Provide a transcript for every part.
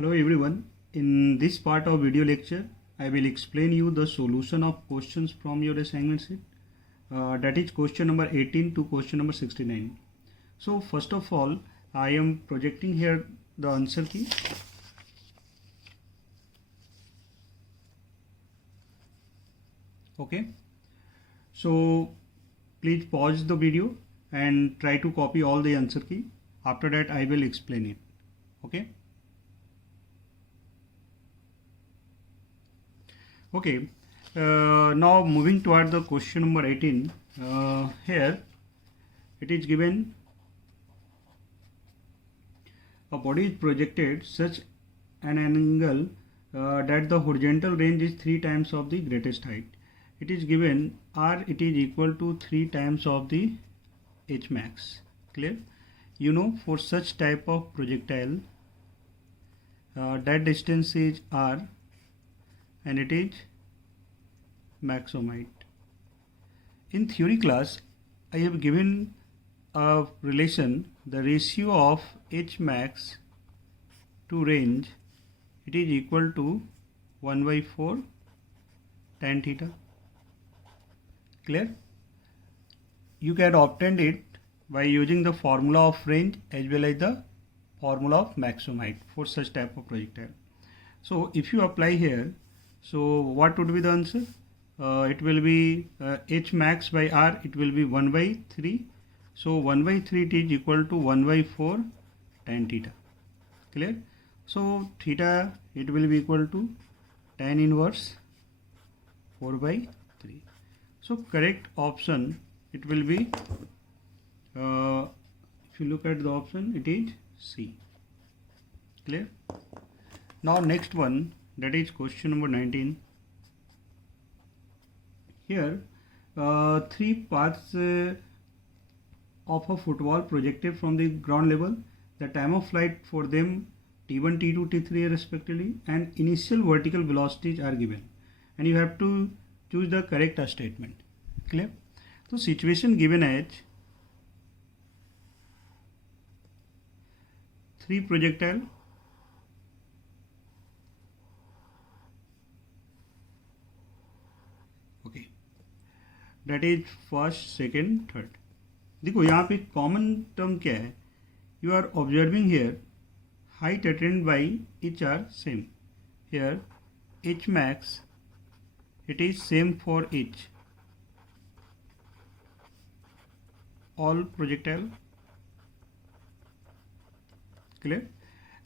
Hello everyone. In this part of video lecture, I will explain you the solution of questions from your assignment sheet. That is question number 18 to question number 69. So first of all, I am projecting here the answer key. Okay. So please pause the video and try to copy all the answer key. After that, I will explain it. Okay. Okay, now moving toward the question number 18. Here it is given a body is projected such an angle that the horizontal range is 3 times of the greatest height. It is given r, it is equal to 3 times of the h max. Clear? You know, for such type of projectile that distance is r and it is maximum. In theory class, I have given a relation, the ratio of h max to range, it is equal to 1 by 4 tan theta. Clear? You can obtain it by using the formula of range as well as the formula of maximum height for such type of projectile. So if you apply here, so what would be the answer? It will be h max by r, it will be 1 by 3. So 1 by 3 it is equal to 1 by 4 tan theta. Clear? So theta it will be equal to tan inverse 4 by 3. So correct option it will be, if you look at the option, it is C. Clear? Now next one, that is question number 19. Here 3 paths of a football projected from the ground level, the time of flight for them t1, t2, t3 respectively, and initial vertical velocities are given, and you have to choose the correct statement. Clear? So situation given as 3 projectile that is first, second, third. देखो यहाँ पे common term क्या है? You are observing here height attained by each are same. Here h max it is same for each all projectile. Clear?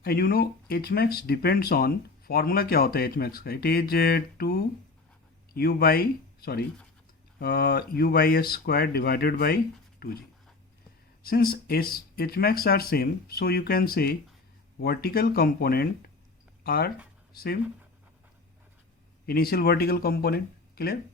And you know h max depends on formula क्या होता है h max का? It is 2 u by u by s square divided by 2g. Since h max are same, so you can say vertical component are same, initial vertical component. Clear?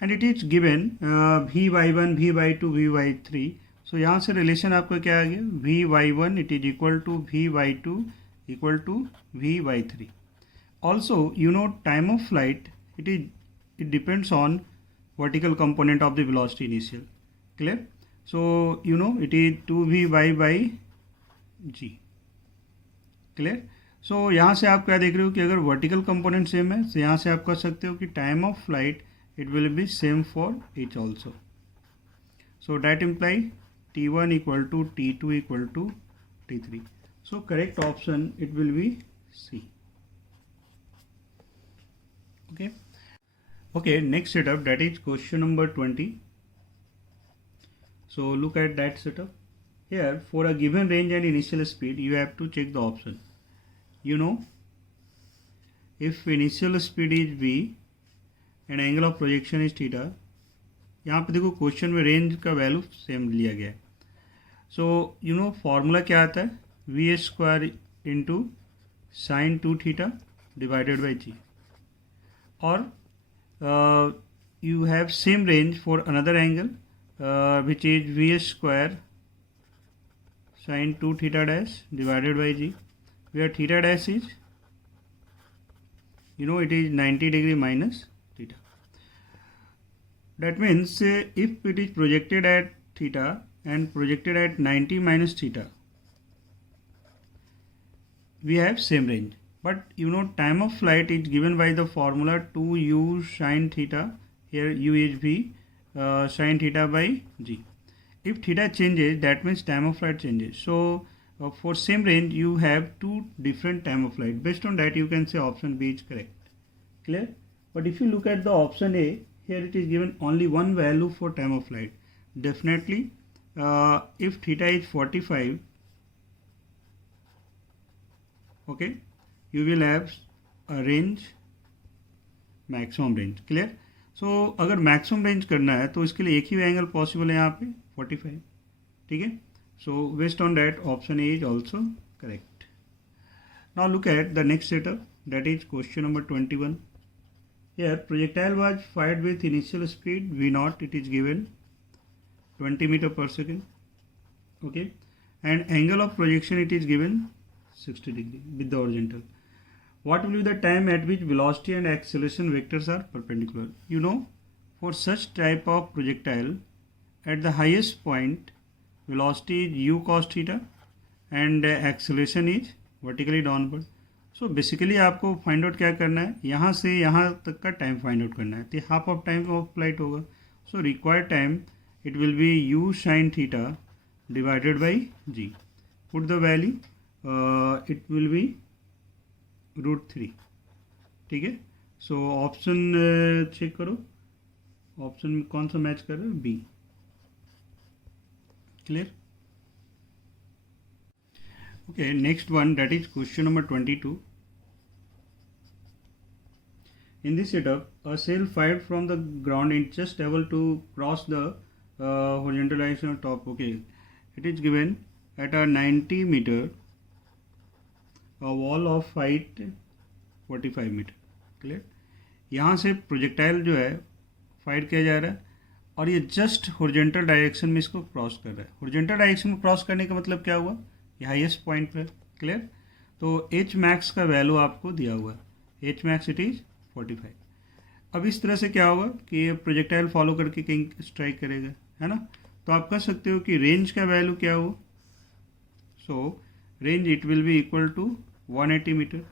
And it is given v by 1, v by 2, v by 3. So यहाँ से relation आपका क्या आ गया? v by 1 it is equal to v by 2 equal to v by 3. Also you know time of flight it depends on vertical component of the velocity initial. Clear? So you know it is 2v by g. Clear? So यहाँ से आप क्या देख रहे हो कि अगर vertical component same है तो यहाँ से आप कह सकते हो कि time of flight it will be same for each also. So that imply t1 equal to t2 equal to t3. So correct option it will be C. Okay, next setup, that is question number 20. So look at that setup. Here for a given range and initial speed you have to check the option. You know, if initial speed is v and angle of projection is theta, यहाँ पे देखो question में range का value same लिया गया है. So you know formula क्या आता है? V s square into sine 2 theta divided by g. और you have same range for another angle which is vs square sin 2 theta dash divided by g, where theta dash is, you know, it is 90 degree minus theta. That means if it is projected at theta and projected at 90 minus theta, we have same range. but you know time of flight is given by the formula 2u sine theta. Here u is v, sine theta by g. If theta changes, that means time of flight changes. So for same range you have two different time of flight. Based on that you can say option B is correct. Clear? But if you look at the option A, here it is given only one value for time of flight. Definitely if theta is 45, okay, you will have a range, maximum range. Clear? So अगर maximum range करना है तो इसके लिए एक ही angle possible है यहाँ पे 45. ठीक है? So based on that option A is also correct. Now look at the next setup, that is question number 21. Here projectile was fired with initial speed v0, it is given 20 meter per second, okay, and angle of projection it is given 60 degree with the horizontal. What will be the time at which velocity and acceleration vectors are perpendicular? You know, for such type of projectile, at the highest point velocity is u cos theta and acceleration is vertically downward. So basically आपको find out क्या करना है, यहाँ से यहाँ तक का time find out करना है. तो half of time of flight होगा. So required time it will be u sin theta divided by g. Put the value, it will be √3. ठीक है? सो ऑप्शन चेक करो, ऑप्शन में कौन सा मैच कर रहा है, B. Clear? Okay, next one, that is question number 22. In this setup, a sail fired from the ground is just able to cross the horizontal direction on top. Okay, it is given at a 90 meter, a wall of height 45 meter. Clear? यहाँ से projectile जो है fire किया जा रहा है और ये जस्ट हॉरिजॉन्टल डायरेक्शन में इसको क्रॉस कर रहा है. हॉरिजॉन्टल डायरेक्शन में क्रॉस करने का मतलब क्या हुआ, ये हाईएस्ट पॉइंट पर. क्लियर? तो एच मैक्स का वैल्यू आपको दिया हुआ है, एच मैक्स इट इज़ 45. अब इस तरह से क्या होगा कि ये प्रोजेक्टाइल फॉलो करके कहीं स्ट्राइक करेगा, है ना. तो आप कह सकते हो कि रेंज का वैल्यू क्या हो. So range it will be equal to 180 metre,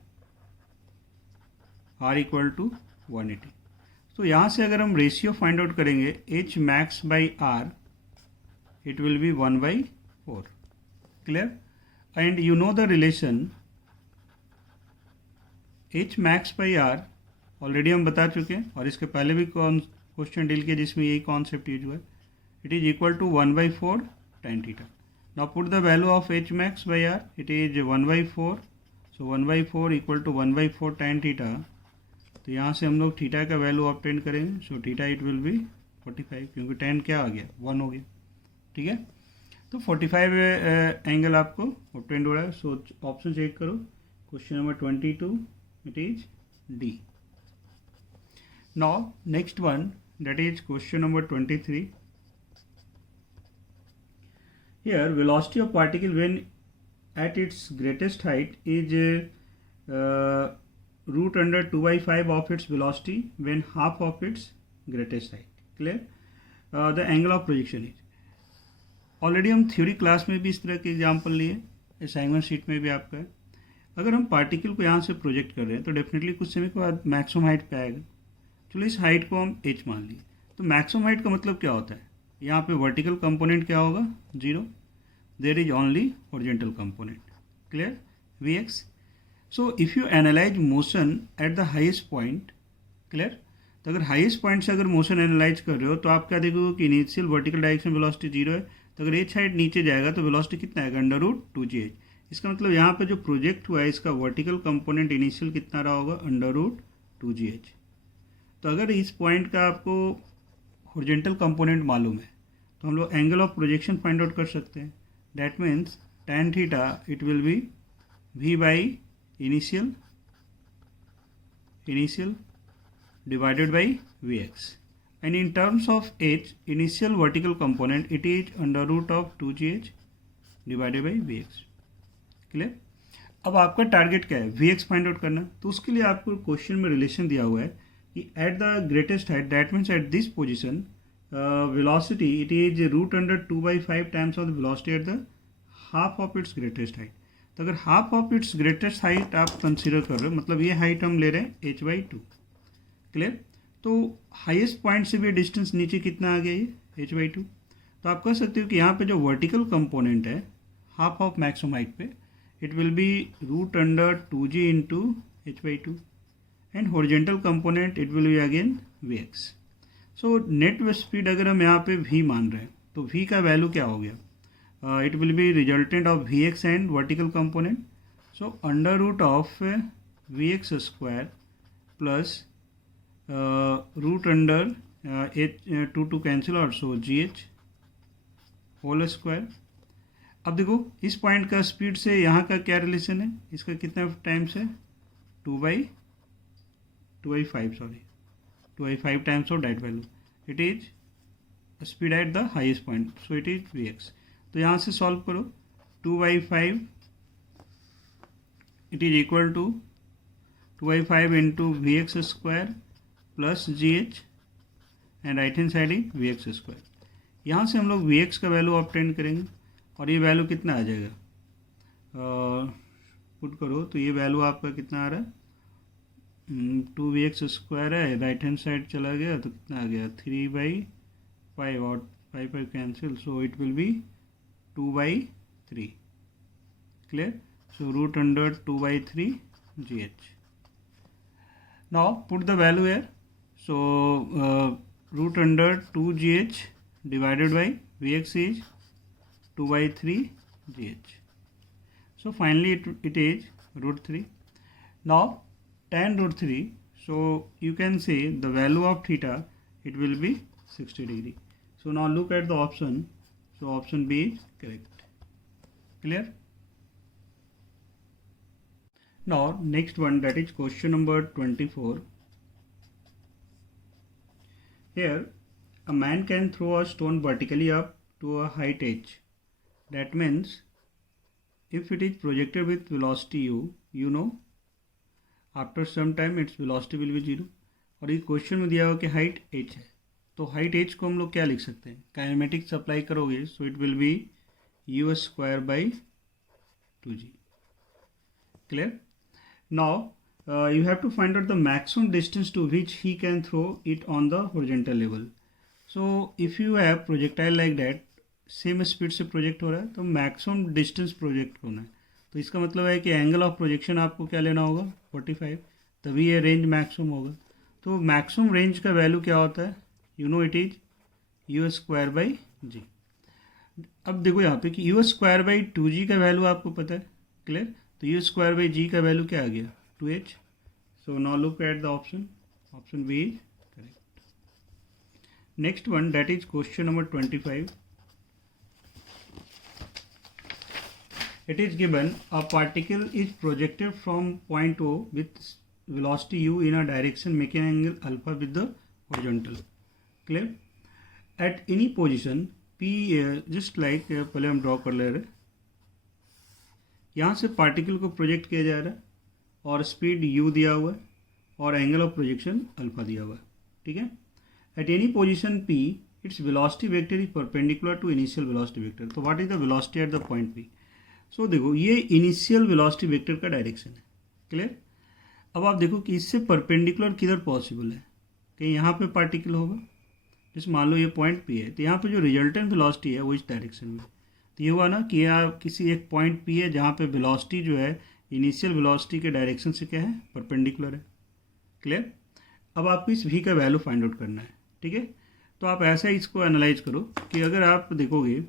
R equal to 180. तो यहाँ से अगर हम रेशियो फाइंड आउट करेंगे H max by R, it will be 1/4. Clear? And you know the relation H max by R already हम बता चुके हैं और इसके पहले भी क्वेश्चन डील किया जिसमें यही कॉन्सेप्ट यूज हुआ है. It is equal to 1/4 tan theta. Now put the value of H max by R, it is 1/4. So 1/4 equal to 1/4 tan theta. तो यहाँ से हम लोग थीटा का वैल्यू ऑब्टेन करेंगे. So theta it will B 45, क्योंकि tan क्या आ गया, 1 हो गया. ठीक है? तो 45 एंगल आपको ऑब्टेन हो रहा है. सो ऑप्शन चेक करो, question number 22, it is D. Now next one, that is question number 23. Here velocity of particle when at its greatest height is root under 2/5 of its velocity when half of its greatest height. Clear? The angle of projection is. Already हम theory class में भी इस तरह के example लिए, assignment sheet में भी आपका है. अगर हम पार्टिकल को यहाँ से प्रोजेक्ट कर रहे हैं तो डेफिनेटली कुछ समय के बाद मैक्सिमम हाइट पे आएगा. चलो इस हाइट को हम h मान लिए. तो मैक्सिमम हाइट का मतलब क्या होता है, यहाँ पे वर्टिकल कंपोनेंट क्या होगा, 0. There is only horizontal component. Clear? vx. So if you analyse motion at the highest point, clear, तो अगर हाईएस्ट पॉइंट से अगर मोशन एनालाइज कर रहे हो तो आप क्या देखोगे कि इनिशियल वर्टिकल डायरेक्शन वेलोसिटी 0 है. तो अगर h हाइट नीचे जाएगा तो वेलोसिटी कितना आएगा, √2gh. इसका मतलब यहाँ पे जो प्रोजेक्ट हुआ है इसका वर्टिकल कंपोनेंट इनिशियल कितना रहा होगा, √2gh. तो अगर इस पॉइंट का आपको हॉरिजॉन्टल कंपोनेंट मालूम है तो हम लोग angle of projection find out कर सकते हैं. That means tan theta it will be v by initial divided by vx. And in terms of h, initial vertical component it is √2gh divided by vx. Clear? अब आपका target क्या है, vx find out करना. तो उसके लिए आपको question में रिलेशन दिया हुआ है कि at the greatest height, that means at this position, velocity it is √2/5 times of the velocity at the half of its greatest height. तो अगर half of its greatest height आप कंसिडर कर रहे हो, मतलब ये हाइट हम ले रहे हैं h/2, क्लियर। तो हाईएस्ट पॉइंट से भी डिस्टेंस नीचे कितना आ गया ये h/2। तो आप कह सकते हो कि यहाँ पे जो वर्टिकल कंपोनेंट है हाफ ऑफ मैक्सिमम हाइट पे, it will B √2g into h/2 and horizontal component it will be again vx। So net speed अगर हम यहाँ पे v मान रहे हैं तो v का वैल्यू क्या हो गया, it will be resultant of Vx and vertical component. So under root of Vx square plus root under h 2 cancel out, so gh whole square. अब देखो इस पॉइंट का स्पीड से यहाँ का क्या रिलेशन है, इसका कितना टाइम्स है 2/5 times of that value, it is speed at the highest point, so it is Vx। तो यहाँ से सॉल्व करो, 2/5 it is equal to 2/5 into Vx square plus GH and right hand side is Vx square. यहाँ से हम लोग Vx का value obtain करेंगे और ये वैल्यू कितना आ जाएगा, पुट करो तो ये वैल्यू आपका कितना आ रहा है, 2Vx स्क्वायर है, राइट हैंड साइड चला गया तो कितना आ गया 3/5 और 5 cancel, so it will B 2/3, clear. So root under 2/3 gh. Now put the value here. So root under 2 gh divided by Vx is 2/3 gh. So finally it is √3. Now tan √3. So you can say the value of theta, it will be 60 degree. So now look at the option. So option B is correct. Clear? Now next one, that is question number 24. Here a man can throw a stone vertically up to a height h. That means if it is projected with velocity u, you know after some time its velocity will be 0. और ये question में दिया हुआ कि height h है, तो height h को हम लोग क्या लिख सकते हैं, काइनेमेटिक्स अप्लाई करोगे, so it will be u square by 2g, clear. Now you have to find out the maximum distance to which he can throw it on the horizontal level. So if you have projectile like that, same speed से project हो रहा है तो maximum distance project होना है, तो इसका मतलब है कि एंगल ऑफ प्रोजेक्शन आपको क्या लेना होगा 45, तभी ये रेंज मैक्सिमम होगा। तो मैक्सिमम रेंज का वैल्यू क्या होता है, you know it is u square by g. अब देखो यहाँ पे कि u स्क्वायर बाई 2g का वैल्यू आपको पता है, क्लियर। तो u स्क्वायर बाई g का वैल्यू क्या आ गया 2h। So now look at the option, option B is correct. Next one, that is question number 25. It is given a particle is projected from point O with velocity u in a direction making angle alpha with the horizontal, clear. At any position p, just like पहले हम draw कर ले रहे, यहाँ से particle को project किया जा रहा है और स्पीड u दिया हुआ है और एंगल ऑफ प्रोजेक्शन अल्फा दिया हुआ है, ठीक है। At any position p its velocity vector is perpendicular to initial velocity vector. तो what is the velocity at the point p। So देखो ये इनिशियल वेलोसिटी वेक्टर का डायरेक्शन है, क्लियर। अब आप देखो कि इससे परपेंडिकुलर किधर पॉसिबल है, कहीं यहाँ पे पार्टिकल होगा, जैसे मान लो ये पॉइंट p है, तो यहाँ पे जो रिजल्टेंट वेलोसिटी है वो इस डायरेक्शन में। तो ये हुआ ना कि यहाँ किसी एक पॉइंट p है जहाँ पे वेलोसिटी जो है इनिशियल वेलोसिटी के डायरेक्शन से क्या है, परपेंडिकुलर है, क्लियर। अब आपको इस v का वैल्यू फाइंड आउट करना है, ठीक है। तो आप ऐसा इसको एनालाइज करो कि अगर आप देखोगे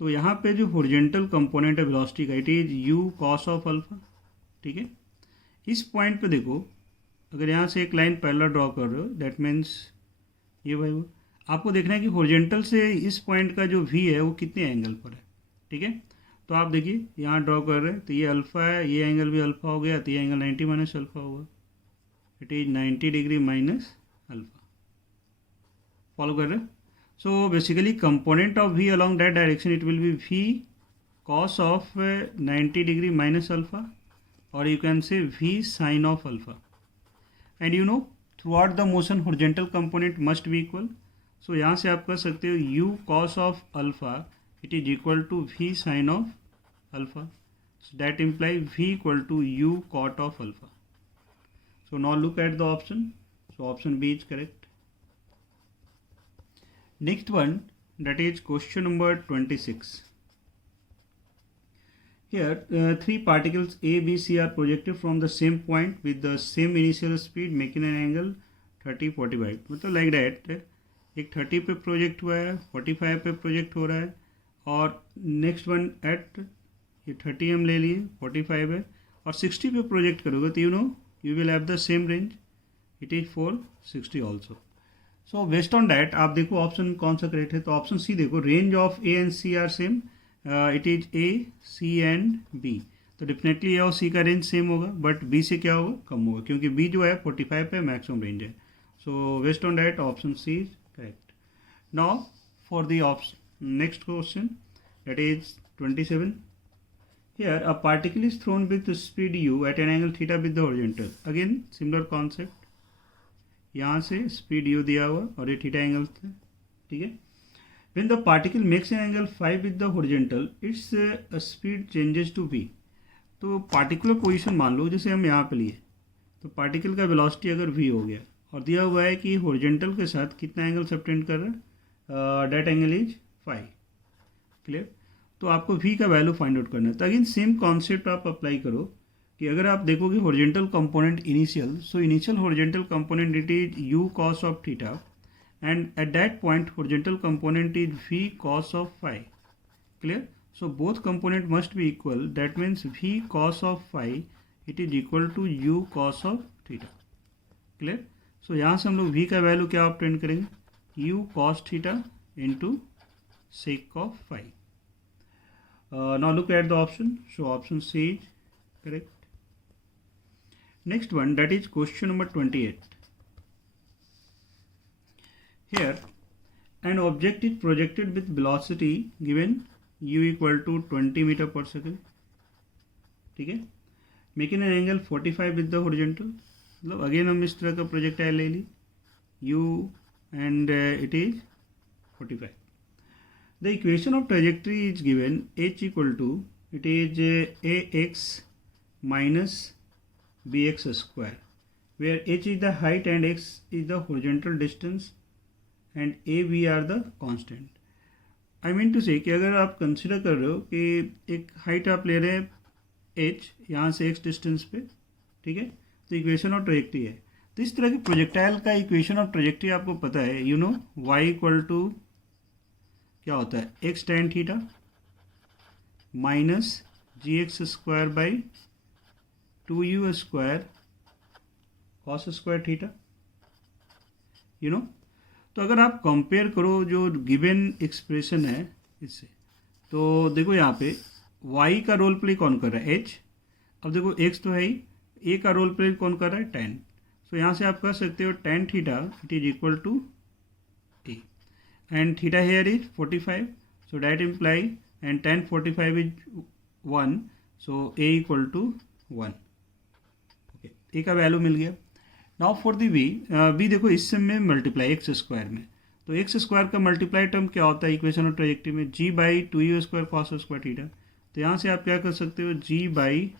तो यहाँ पे जो हॉरिजॉन्टल कंपोनेंट है वेलोसिटी का, it is u cos of alpha, ठीक है। इस पॉइंट पे देखो, अगर यहाँ से एक लाइन पैरेलल ड्रॉ कर रहे हो, दैट मीन्स ये भाई वो आपको देखना है कि हॉरिजॉन्टल से इस पॉइंट का जो v है वो कितने एंगल पर है, ठीक है। तो आप देखिए यहाँ ड्रॉ कर रहे हैं तो ये अल्फा है, ये एंगल भी अल्फा हो गया, तो ये एंगल 90 माइनस अल्फा होगा, it is 90 degree minus alpha. Follow कर रहे हैं। So basically component of v along that direction it will be v cos of 90 degree minus alpha, or you can say v sin of alpha. And you know throughout the motion horizontal component must be equal. So यहाँ से आप कर सकते हो u cos of alpha it is equal to v sin of alpha. So that implies V equal to U cot of alpha. So now look at the option. So option B is correct. Next one, that is question number 26. Here three particles A, B, C are projected from the same point with the same initial speed making an angle 30, 45. मतलब like that, एक 30 पे project हुआ है, 45 पे project हो रहा है, और नेक्स्ट वन एट ये 30 हम ले लिए, 45 है, और 60 पे प्रोजेक्ट करोगे तो you will have the same range. It is for 60 also. So based on that आप देखो ऑप्शन कौन सा करेक्ट है. तो ऑप्शन सी देखो, range of A and C are same. It is A, C and B. तो definitely A और C का रेंज सेम होगा, बट बी से क्या होगा, कम होगा, क्योंकि बी जो है 45 पे मैक्सिमम रेंज है. So based on that option C is correct. Now for the option next question, that is 27. Here a particle is thrown with speed u at an angle theta with the horizontal. Again similar concept. यहाँ से speed u दिया हुआ और ये theta angle था, ठीक है. When the particle makes an angle phi with the horizontal, its speed changes to v. तो particular position मान लो, जैसे हम यहाँ पे लिए, तो particle का velocity अगर v हो गया और दिया हुआ है कि horizontal के साथ कितना एंगल सबटेंड कर रहा है, that angle is phi. Clear. तो आपको v का वैल्यू फाइंड आउट करना है. तो अगेन सेम कॉन्सेप्ट आप अप्लाई करो कि अगर आप देखोगे horizontal component initial, so initial horizontal component it is u cos of theta, and at that point horizontal component is v cos of phi. Clear. So both component must be equal. That means v cos of phi it is equal to u cos of theta. Clear. So यहाँ से हम लोग v का value क्या obtain करेंगे, u cos theta into sec of phi. Now look at the option. So option C is correct. Next one, that is question number 28. Here an object is projected with velocity given u equal to 20 meter per second. ठीक है. Making an angle 45 with the horizontal. मतलब again हम इस तरह का projectile ले ली, u and it is 45. The equation of trajectory is given h equal to, it is ax minus bx square, where h is the height and x is the horizontal distance and a b are the constant. I mean to say कि अगर आप consider कर रहे हो कि एक height आप ले रहे हैं h, यहाँ से x डिस्टेंस पे, ठीक है, तो इक्वेशन ऑफ ट्रजेक्टरी है. तो इस तरह की प्रोजेक्टाइल का इक्वेशन ऑफ ट्रजेक्टरी आपको पता है, you know y equal to क्या होता है, x tan theta minus g x square by 2u square cos square theta, you know. तो अगर आप कंपेयर करो जो गिवन एक्सप्रेशन है इससे, तो देखो यहाँ पे y का रोल प्ले कौन कर रहा है, h. अब देखो x तो है ही, a का रोल प्ले कौन कर रहा है, tan. तो यहाँ से आप कह सकते हो tan theta it is equal to a. And theta here is 45, so that imply, and tan 45 is 1, so a equal to 1. Okay, a का वैल्यू मिल गया. Now for the b, b देखो इससे में मल्टीप्लाई एक्स स्क्वायर में, तो x square का multiply term क्या होता है इक्वेशन ऑफ ट्रजेक्टरी में, g by 2u square cos square theta. तो यहाँ से आप क्या कर सकते हो, g by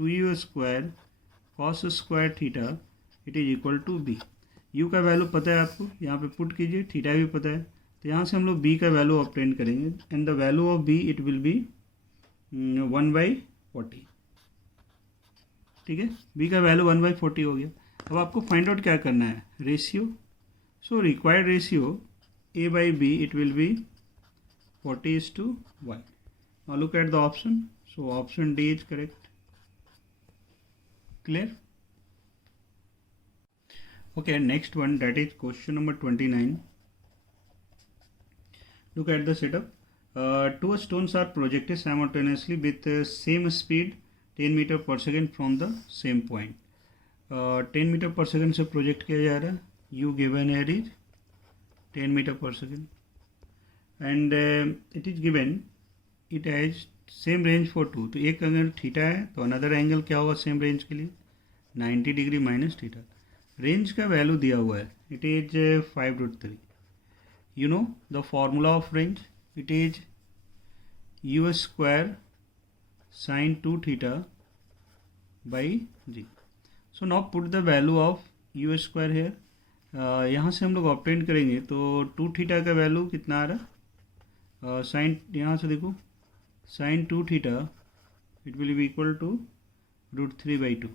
2u square cos square theta it is equal to b. u का वैल्यू पता है आपको, यहाँ पे पुट कीजिए, थीटा भी पता है, तो यहाँ से हम लोग b का वैल्यू ऑब्टेन करेंगे, and the value of b it will B 1/40. ठीक है, b का वैल्यू 1/40 हो गया. अब आपको फाइंड आउट क्या करना है, ratio. So required ratio a by b it will B 40:1. Now look at the option. So option D is correct. Clear. Okay, next one, that is question number 29. Look at the setup. Two stones are projected simultaneously with same speed 10 meter per second from the same point. 10 meter per second से project किया जा रहा है. U given here is 10 meter per second, and it is given it has same range for two. तो एक अगर theta है तो अनदर एंगल क्या होगा सेम रेंज के लिए, 90 डिग्री माइनस थीटा. रेंज का वैल्यू दिया हुआ है, it is 5√3. You know the formula of range, it is u square sine 2 theta by g. So now put the value of u square here. यहाँ से हम लोग ऑब्टेन करेंगे तो 2 थीटा का वैल्यू कितना आ रहा, साइन यहाँ से देखो sine 2 theta it will be equal to √3/2.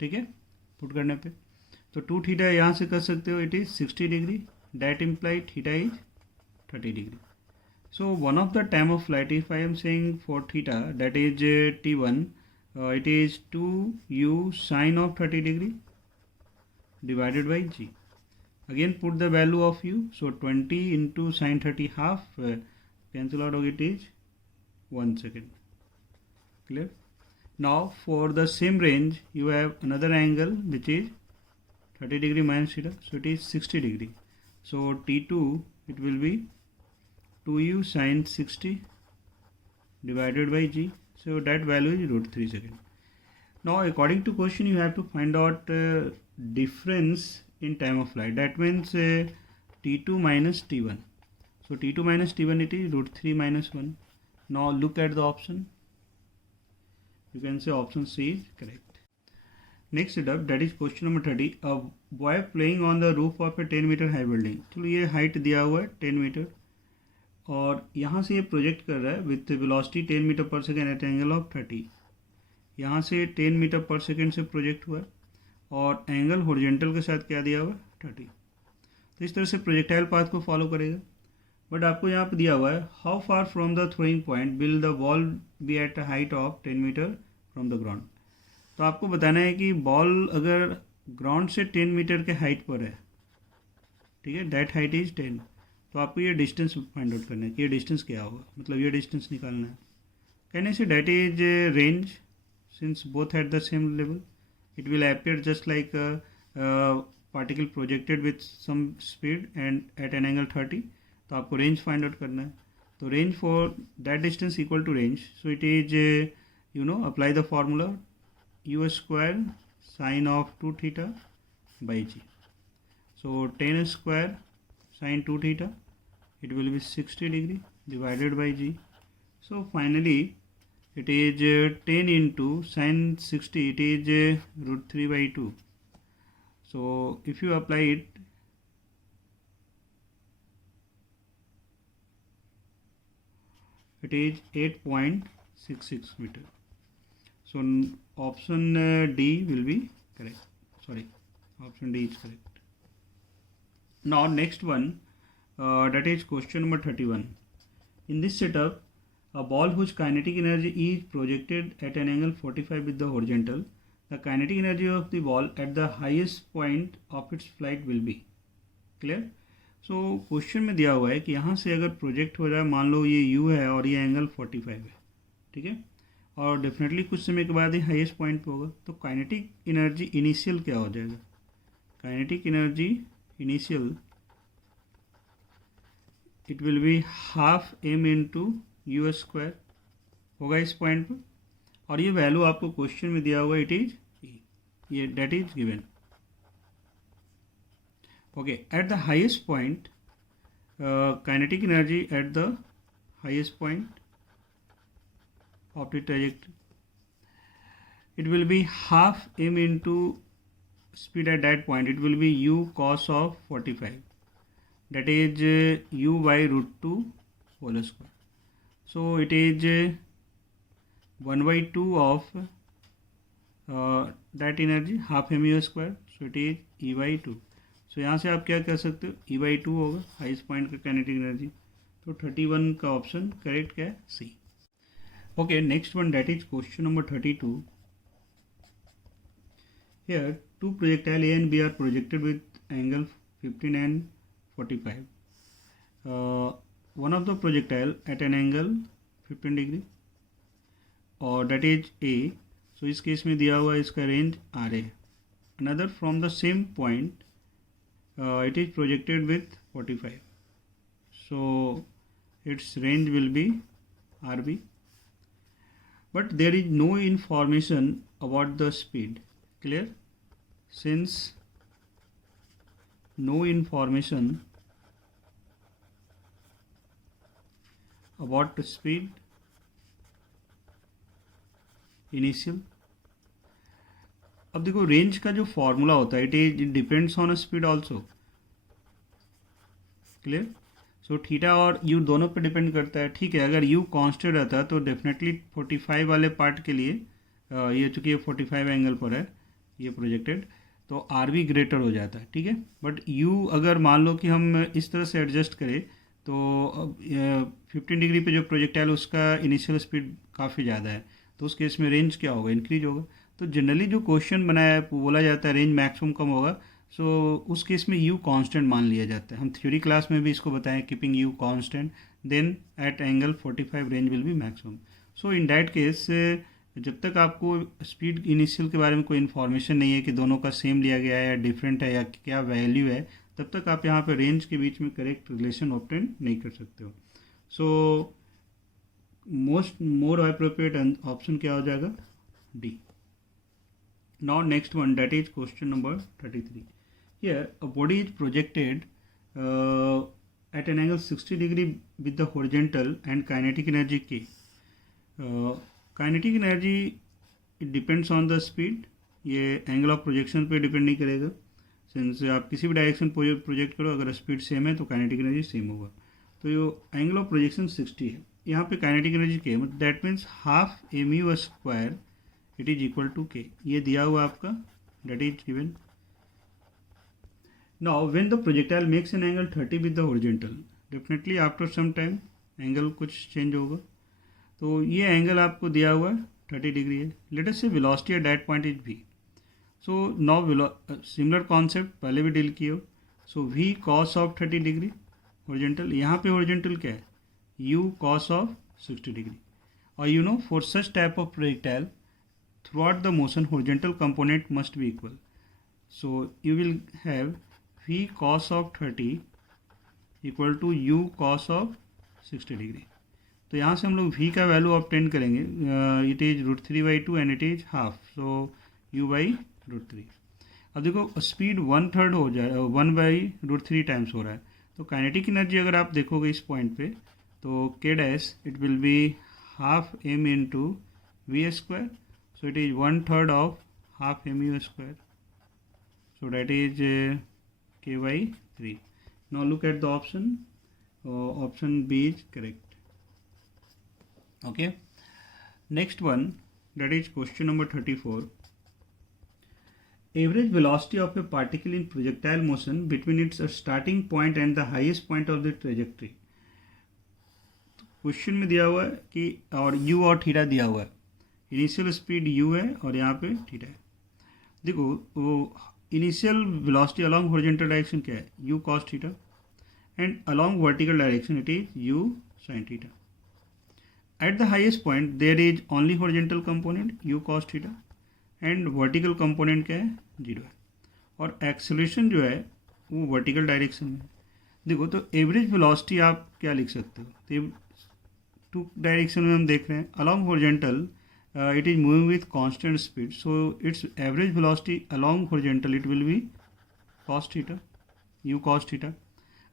ठीक है, पुट करने पे तो 2 थीटा यहाँ से कर सकते हो, it is 60 degree, that imply theta is 30 degree. So one of the time of flight, if I am saying for theta, that is t1, it is 2u sine of 30 degree divided by g. Again put the value of u, so 20 into sine 30 half, cancel out, it is 1 second. Clear? Now for the same range you have another angle which is 30 degree minus theta, so it is 60 degree. So t2 it will be 2u sine 60 divided by g, so that value is √3 second. Now according to question you have to find out difference in time of flight, that means t2 minus t1. So t2 minus t1 it is √3 minus 1. Now look at the option, you can say option C is correct. Next setup, that is question number 30. A boy playing on the roof of a 10 meter high building. चलो ये height दिया हुआ है 10 metre और यहाँ से ये project कर रहा है विथ वेलोसिटी 10 मीटर पर सेकेंड एट एंगल ऑफ 30. यहाँ से 10 मीटर पर सेकेंड से प्रोजेक्ट हुआ है और एंगल हॉरिजॉन्टल के साथ क्या दिया हुआ है 30. तो इस तरह से प्रोजेक्टाइल पाथ को फॉलो करेगा. बट आपको यहाँ पे दिया हुआ है how far from the throwing point will the ball be at a height of 10 metre from the ground. तो आपको बताना है कि बॉल अगर ग्राउंड से 10 मीटर के हाइट पर है, ठीक है, दैट हाइट इज 10, तो आपको ये डिस्टेंस फाइंड आउट करना है कि ये डिस्टेंस क्या होगा, मतलब ये डिस्टेंस निकालना है. कहने से that is range, since both at the same level it will appear just like particle projected with some speed and at an angle 30. तो आपको रेंज फाइंड आउट करना है. तो range for that distance equal to range, so it is apply the formula u square sine of 2 theta by g. So 10 square sine 2 theta it will be 60 degree divided by g. So finally it is 10 into sine 60, it is √3/2. So if you apply it, it is 8.66 meter. So option D will be correct. Sorry, option D is correct. Now next one, that is question number 31. In this setup, a ball whose kinetic energy is projected at an angle 45 with the horizontal, the kinetic energy of the ball at the highest point of its flight will be. Clear? So question में दिया हुआ है कि यहाँ से अगर project हो जाए, मान लो ये u है और ये एंगल 45 है, ठीक है, और डेफिनेटली कुछ समय के बाद ही हाईएस्ट पॉइंट पे होगा, तो काइनेटिक एनर्जी इनिशियल क्या हो जाएगा, kinetic energy initial it will be half m into you square होगा इस पॉइंट पे, और ये वैल्यू आपको क्वेश्चन में दिया हुआ इट इज ये that is given. Okay, at the highest point kinetic energy at the highest point of the trajectory it will be half m into speed at that point, it will be u cos of 45, that is u by √2 whole square. So it is 1/2 of that energy half mu square, so it is e/2. so यहाँ से आप क्या कर सकते हो, e/2 होगा highest point का kinetic energy. तो 31 का ऑप्शन करेक्ट क्या है, सी. Okay, next one, that is question number 32. Here two projectile A and B are projected with angle 15 and 45. One of the projectile at an angle 15 degree और that is A. So इस case में दिया हुआ है इसका range RA. Another from the same point it is projected with 45. So its range will be RB. But there is no information about the speed. Clear? Since no information about the speed, initial. अब देखो range का जो formula होता है it depends on a speed also, clear. So theta और you दोनों पे depend करता है, ठीक है। अगर यू कांस्टेंट रहता है तो डेफिनेटली 45 वाले पार्ट के लिए ये चूँकि ये 45 एंगल पर है ये प्रोजेक्टेड, तो आर भी ग्रेटर हो जाता है, ठीक है। बट यू अगर मान लो कि हम इस तरह से एडजस्ट करें तो 15 डिग्री पे जो प्रोजेक्टाइल उसका इनिशियल स्पीड काफ़ी ज़्यादा है, तो उस केस में रेंज क्या होगा, इंक्रीज होगा। तो जनरली जो क्वेश्चन बनाया है बोला जाता है रेंज मैक्सिमम कम होगा, सो उस केस में यू कांस्टेंट मान लिया जाता है। हम थ्योरी क्लास में भी इसको बताएं, keeping you constant then at angle 45 range will be maximum. So in that case जब तक आपको स्पीड इनिशियल के बारे में कोई इन्फॉर्मेशन नहीं है कि दोनों का सेम लिया गया है या डिफरेंट है या क्या वैल्यू है, तब तक आप यहाँ पे रेंज के बीच में करेक्ट रिलेशन ऑब्टेन नहीं कर सकते हो। सो मोर अप्रोप्रिएट ऑप्शन क्या हो जाएगा, D. Now next one, that is question number 33. Here a body is projected at an angle 60 degree with the horizontal and kinetic energy k. Kinetic energy it depends on the speed, ये angle of projection पे depend नहीं करेगा, since आप किसी भी direction project करो अगर speed same है तो काइनेटिक एनर्जी सेम होगा। तो ये एंगल ऑफ प्रोजेक्शन 60 है, यहाँ पे काइनेटिक एनर्जी के मतलब that means half m u square it is equal to k, ये दिया हुआ आपका, that is given. Now when the projectile makes an angle 30 with the horizontal, definitely after some time angle कुछ change होगा। तो ये एंगल आपको दिया हुआ है 30 डिग्री है, लेट अस से velocity at that point is v। So now similar concept पहले भी डील किए हो। सो v cos of 30 degree horizontal, यहाँ पे हॉरिजॉन्टल क्या है, u cos ऑफ 60 डिग्री। और you know for such type of projectile throughout the motion horizontal component must be equal, so you will have v cos of 30 equal to u cos of 60 degree। तो यहाँ से हम लोग v का value obtain करेंगे, it is √3/2 and it is half, so u/√3। अब देखो speed 1/3 हो जाए 1/√3 टाइम्स हो रहा है, तो काइनेटिक एनर्जी अगर आप देखोगे इस पॉइंट पे तो k dash it will be half m into v square, so it is 1/3 of half mu square, so that is k/3। now look at the option, option B is correct, okay। next one, that is question number 34. average velocity of a particle in projectile motion between its starting point and the highest point of the trajectory। Question में दिया हुआ है कि और u और theta दिया हुआ है, इनिशियल स्पीड u है और यहाँ पे थीटा है। देखो वो initial velocity along horizontal direction क्या है, u cos theta, and along vertical direction it is u sin theta. At the highest point there is only horizontal component u cos theta and vertical component क्या है, 0 है, और acceleration जो है वो vertical direction में। देखो तो एवरेज वेलोसिटी आप क्या लिख सकते हो, तो टू डायरेक्शन में हम देख रहे हैं, along horizontal it is moving with constant speed, so its average velocity along horizontal it will be cos theta, u cos theta।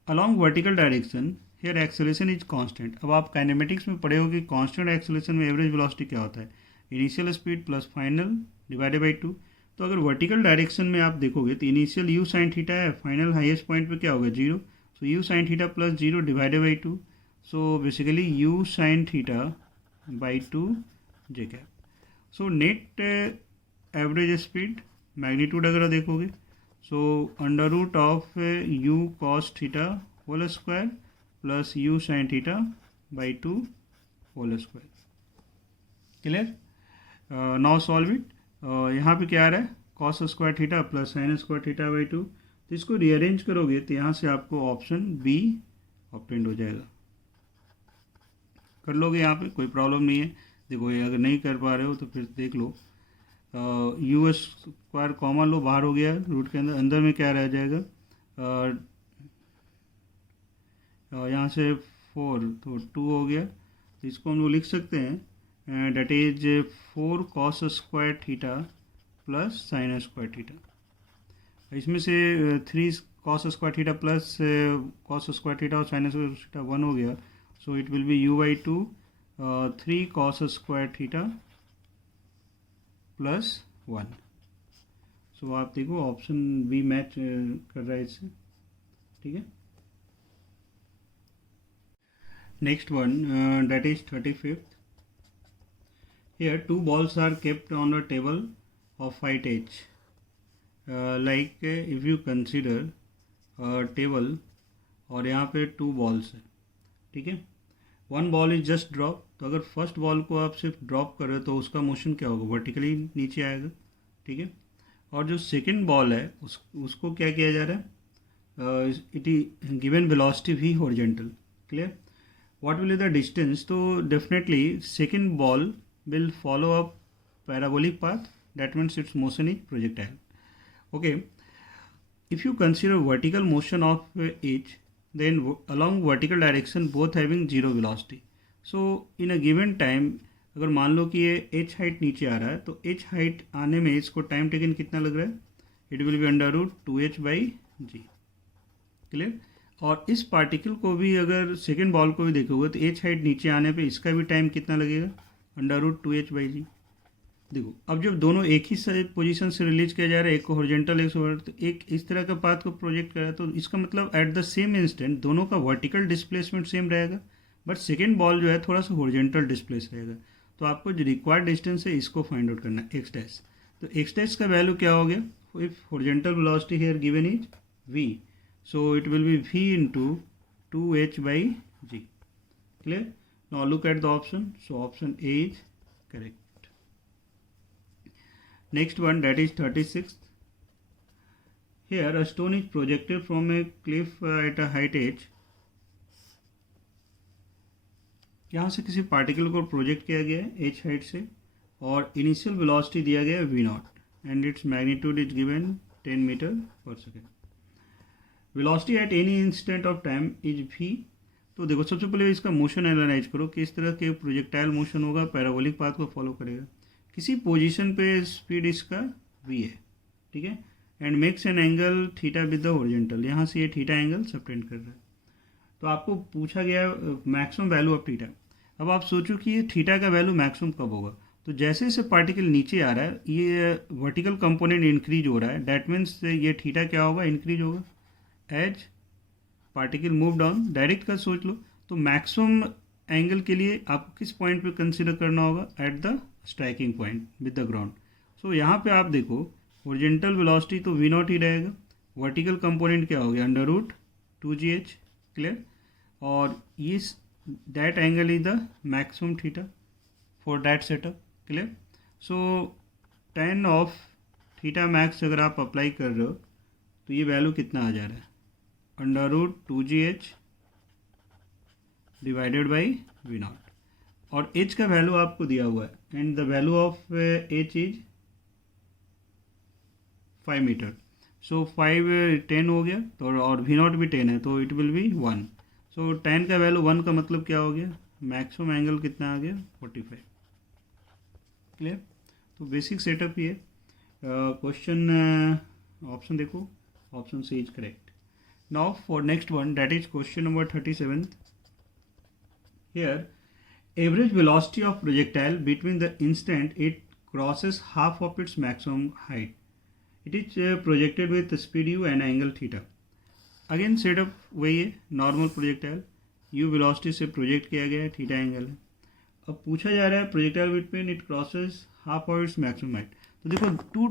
along vertical direction here acceleration is constant। अब आप kinematics में पढ़े हो कि कांस्टेंट एक्सेलरेशन में average velocity क्या होता है, initial speed plus final divided by 2। तो अगर वर्टिकल डायरेक्शन में आप देखोगे तो इनिशियल u sin थीटा है, फाइनल हाईएस्ट पॉइंट पे क्या होगा 0, so u sin theta plus 0 divided by 2, so basically u sin theta by 2 j cap. So net average speed magnitude अगर देखोगे so under root of u cos theta whole square plus u sin theta by 2 whole square, clear. Now solve it, यहाँ पे क्या आ रहा है cos square theta plus sin square theta by 2, तो इसको रीअरेंज करोगे तो यहाँ से आपको ऑप्शन बी ऑब्टेंड हो जाएगा। कर लोगे, यहाँ पे कोई प्रॉब्लम नहीं है। देखो ये अगर नहीं कर पा रहे हो तो फिर देख लो, यू स्क्वायर कॉमन लो, बाहर हो गया रूट के अंदर, अंदर में क्या रह जाएगा, यहाँ से 4 तो 2 हो गया, तो इसको हम लोग लिख सकते हैं that is 4 cos square theta plus sine square theta. इसमें से 3 cos square theta plus cos square theta और साइन स्क्वायर थीटा 1 हो गया, so it will be u/2 3 cos square theta +1। सो आप देखो ऑप्शन बी मैच कर रहा है इससे, ठीक है। Next one that is 35th। Here two balls are kept on a table of height h. If you consider a table और यहाँ पे 2 balls है, ठीक है। 1 ball is just drop, तो अगर फर्स्ट बॉल को आप सिर्फ ड्रॉप कर रहे हो तो उसका मोशन क्या होगा, वर्टिकली नीचे आएगा, ठीक है। और जो सेकेंड बॉल है उसको क्या किया जा रहा है, इट इज गिवन वेलोसिटी भी horizontal, clear. What will be the distance, तो definitely second ball will follow a parabolic path, that means its motion is projectile. Okay, if you consider vertical motion of h, then along vertical direction both having zero velocity. So in a given time, अगर मान लो कि ये h height नीचे आ रहा है तो h height आने में इसको टाइम टेकन कितना लग रहा है, it will B √2h/g, clear. और इस पार्टिकल को भी अगर सेकेंड बॉल को भी देखोगे तो h हाइट नीचे आने पे इसका भी टाइम कितना लगेगा, √2h/g। देखो अब जब दोनों एक ही पोजीशन से रिलीज किया जा रहा है, एक को हॉरिजॉन्टल एक तो एक इस तरह का पाथ को प्रोजेक्ट कर रहा है, तो इसका मतलब एट द सेम इंस्टेंट दोनों का वर्टिकल डिस्प्लेसमेंट सेम रहेगा, बट सेकेंड बॉल जो है थोड़ा सा हॉरिजॉन्टल डिस्प्लेस रहेगा। तो आपको जो रिक्वायर्ड डिस्टेंस है इसको फाइंड आउट करना है, x'। तो x' का वैल्यू क्या हो गया, if horizontal velocity here given is v, so it will be v into 2h/g, clear. Now look at the option. So option A is correct. Next one, that is 36th. Here a stone is projected from a cliff at a height h. यहाँ से किसी particle को project किया गया है h height से और initial velocity दिया गया है v0 and its magnitude is given 10 metre per second. Velocity at any instant of time is v। तो देखो सबसे पहले इसका मोशन एनालाइज करो कि इस तरह के प्रोजेक्टाइल मोशन होगा, पैराबोलिक पाथ को फॉलो करेगा, किसी पोजीशन पे स्पीड इसका v है, ठीक है। And makes an angle theta with the horizontal, यहाँ से ये थीटा एंगल सबटेंड कर रहा है। तो आपको पूछा गया मैक्सिमम वैल्यू ऑफ थीटा। अब आप सोचो कि ये थीटा का वैल्यू मैक्सिमम कब होगा, तो जैसे जैसे पार्टिकल नीचे आ रहा है ये वर्टिकल कंपोनेंट इंक्रीज हो रहा है, डैट मीन्स ये थीटा क्या होगा, इंक्रीज होगा as particle move down. Direct का सोच लो तो मैक्सिमम एंगल के लिए आपको किस पॉइंट पे कंसीडर करना होगा, at the striking point with the ground. So यहाँ पे आप देखो हॉरिजॉन्टल वेलोसिटी तो v0 ही रहेगा, वर्टिकल कंपोनेंट क्या हो गया √2gh, क्लियर। और ये that angle is the maximum theta for that setup, clear. So tan of theta max अगर आप अप्लाई कर रहे हो तो ये वैल्यू कितना आ जा रहा है, √2gh डिवाइडेड बाई v0। और h का वैल्यू आपको दिया हुआ है and the value of h is 5 metre. So 5 10 हो गया तो और v0 भी 10 है तो it will B 1। So tan का वैल्यू 1 का मतलब क्या हो गया, मैक्सिमम एंगल कितना आ गया 45, क्लियर। तो बेसिक सेटअप ये क्वेश्चन ऑप्शन देखो, option C is correct. Now for next one, that is question number 37th. Here, average velocity of projectile between the instant it crosses half of its maximum height. It is projected with speed u and angle theta. Again setup वही है, normal projectile u velocity से project किया गया है, theta angle है। अब पूछा जा रहा है projectile between it crosses half of its maximum height। तो देखो 2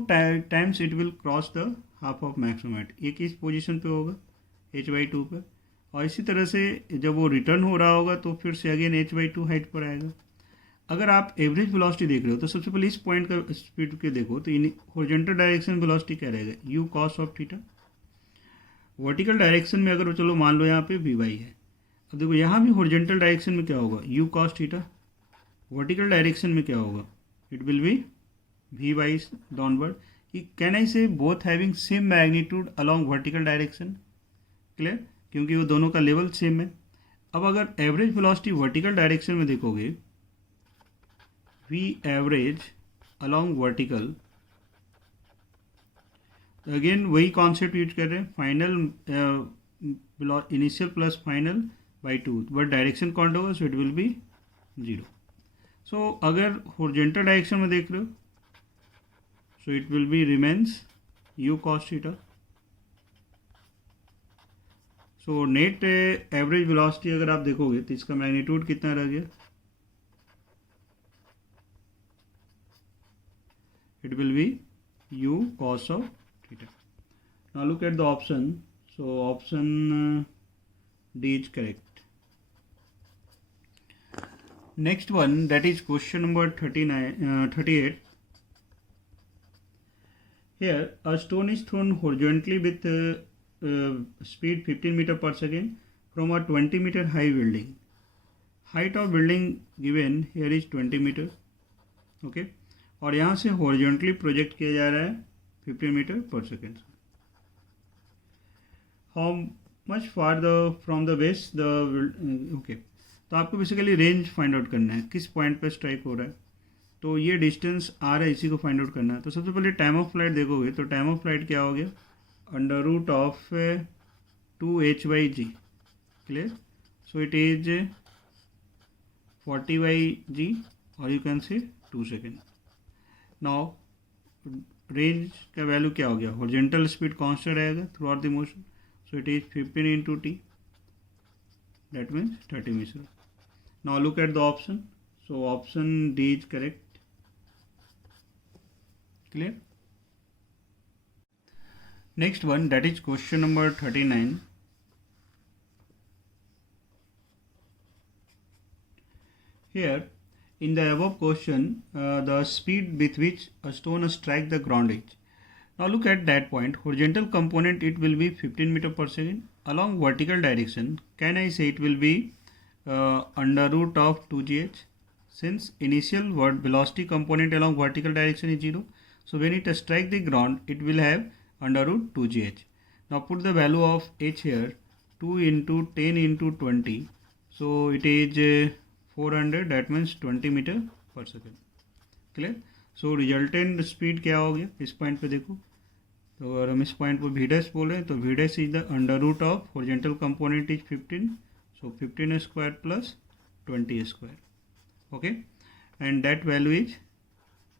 times it will cross the half of maximum height। एक इस पोजीशन पे होगा h/2 पर, और इसी तरह से जब वो रिटर्न हो रहा होगा तो फिर से अगेन h/2 हाइट पर आएगा। अगर आप एवरेज वेलोसिटी देख रहे हो तो सबसे पहले इस पॉइंट का स्पीड के देखो तो हॉरिजॉन्टल डायरेक्शन वेलोसिटी क्या रहेगा, u cos of theta. Vertical direction में अगर चलो मान लो यहाँ पे vy है, अब देखो यहाँ भी हॉरिजॉन्टल डायरेक्शन में क्या होगा u cos theta, vertical direction में क्या होगा, it will be vy downward. Can I say both having same magnitude along vertical direction, clear, क्योंकि वो दोनों का लेवल सेम है। अब अगर एवरेज वेलोसिटी वर्टिकल डायरेक्शन में देखोगे v average along vertical, again वही कॉन्सेप्ट यूज कर रहे हैं, final initial plus final by 2, but direction कौन होगा, सो इट विल बी 0। सो अगर हॉरिजॉन्टल डायरेक्शन में देख रहे हो So it will be remains u cos theta. So net average velocity अगर आप देखोगे तो इसका मैग्नीट्यूड कितना रह गया, it will be u cos of theta. Now look at the option. So option D is correct. Next one, that is question number 38. Here a stone is thrown horizontally with speed 15 meter per second from a 20 meter high building. Height of building given here is 20 meter. Okay. और यहाँ से horizontally project किया जा रहा है 15 metre पर second. How much far the from the base the okay. तो आपको बेसिकली रेंज फाइंड आउट करना है, किस पॉइंट पे स्ट्राइक हो रहा है. तो ये डिस्टेंस आर है, इसी को फाइंड आउट करना है. तो सबसे पहले टाइम ऑफ फ्लाइट देखोगे तो टाइम ऑफ फ्लाइट क्या हो गया, under root of 2h/g. Clear. So it is 40/g और you can say 2 second. Now range का वैल्यू क्या हो गया, हॉरिजॉन्टल स्पीड कांस्टेंट रहेगा throughout the motion. So it is 15 into t, that means 30 meters. Now look at the option. So option D is correct. Clear. Next one, that is question number 39. Here in the above question, the speed with which a stone strikes the ground is. Now look at that point. Horizontal component, it will be 15 meter per second. Along vertical direction, can I say it will be under root of 2gh, since initial velocity component along vertical direction is 0. So when it strike the ground, it will have under root 2gh. Now put the value of h here, 2 into 10 into 20. So it is 400, that means 20 meter per second. Clear. So resultant speed क्या हो गया इस point पे देखो. तो अगर हम इस पॉइंट पर v dash बोल रहे हैं तो v dash is the under root of horizontal component is 15. So 15 square plus 20 square. Okay. And that value is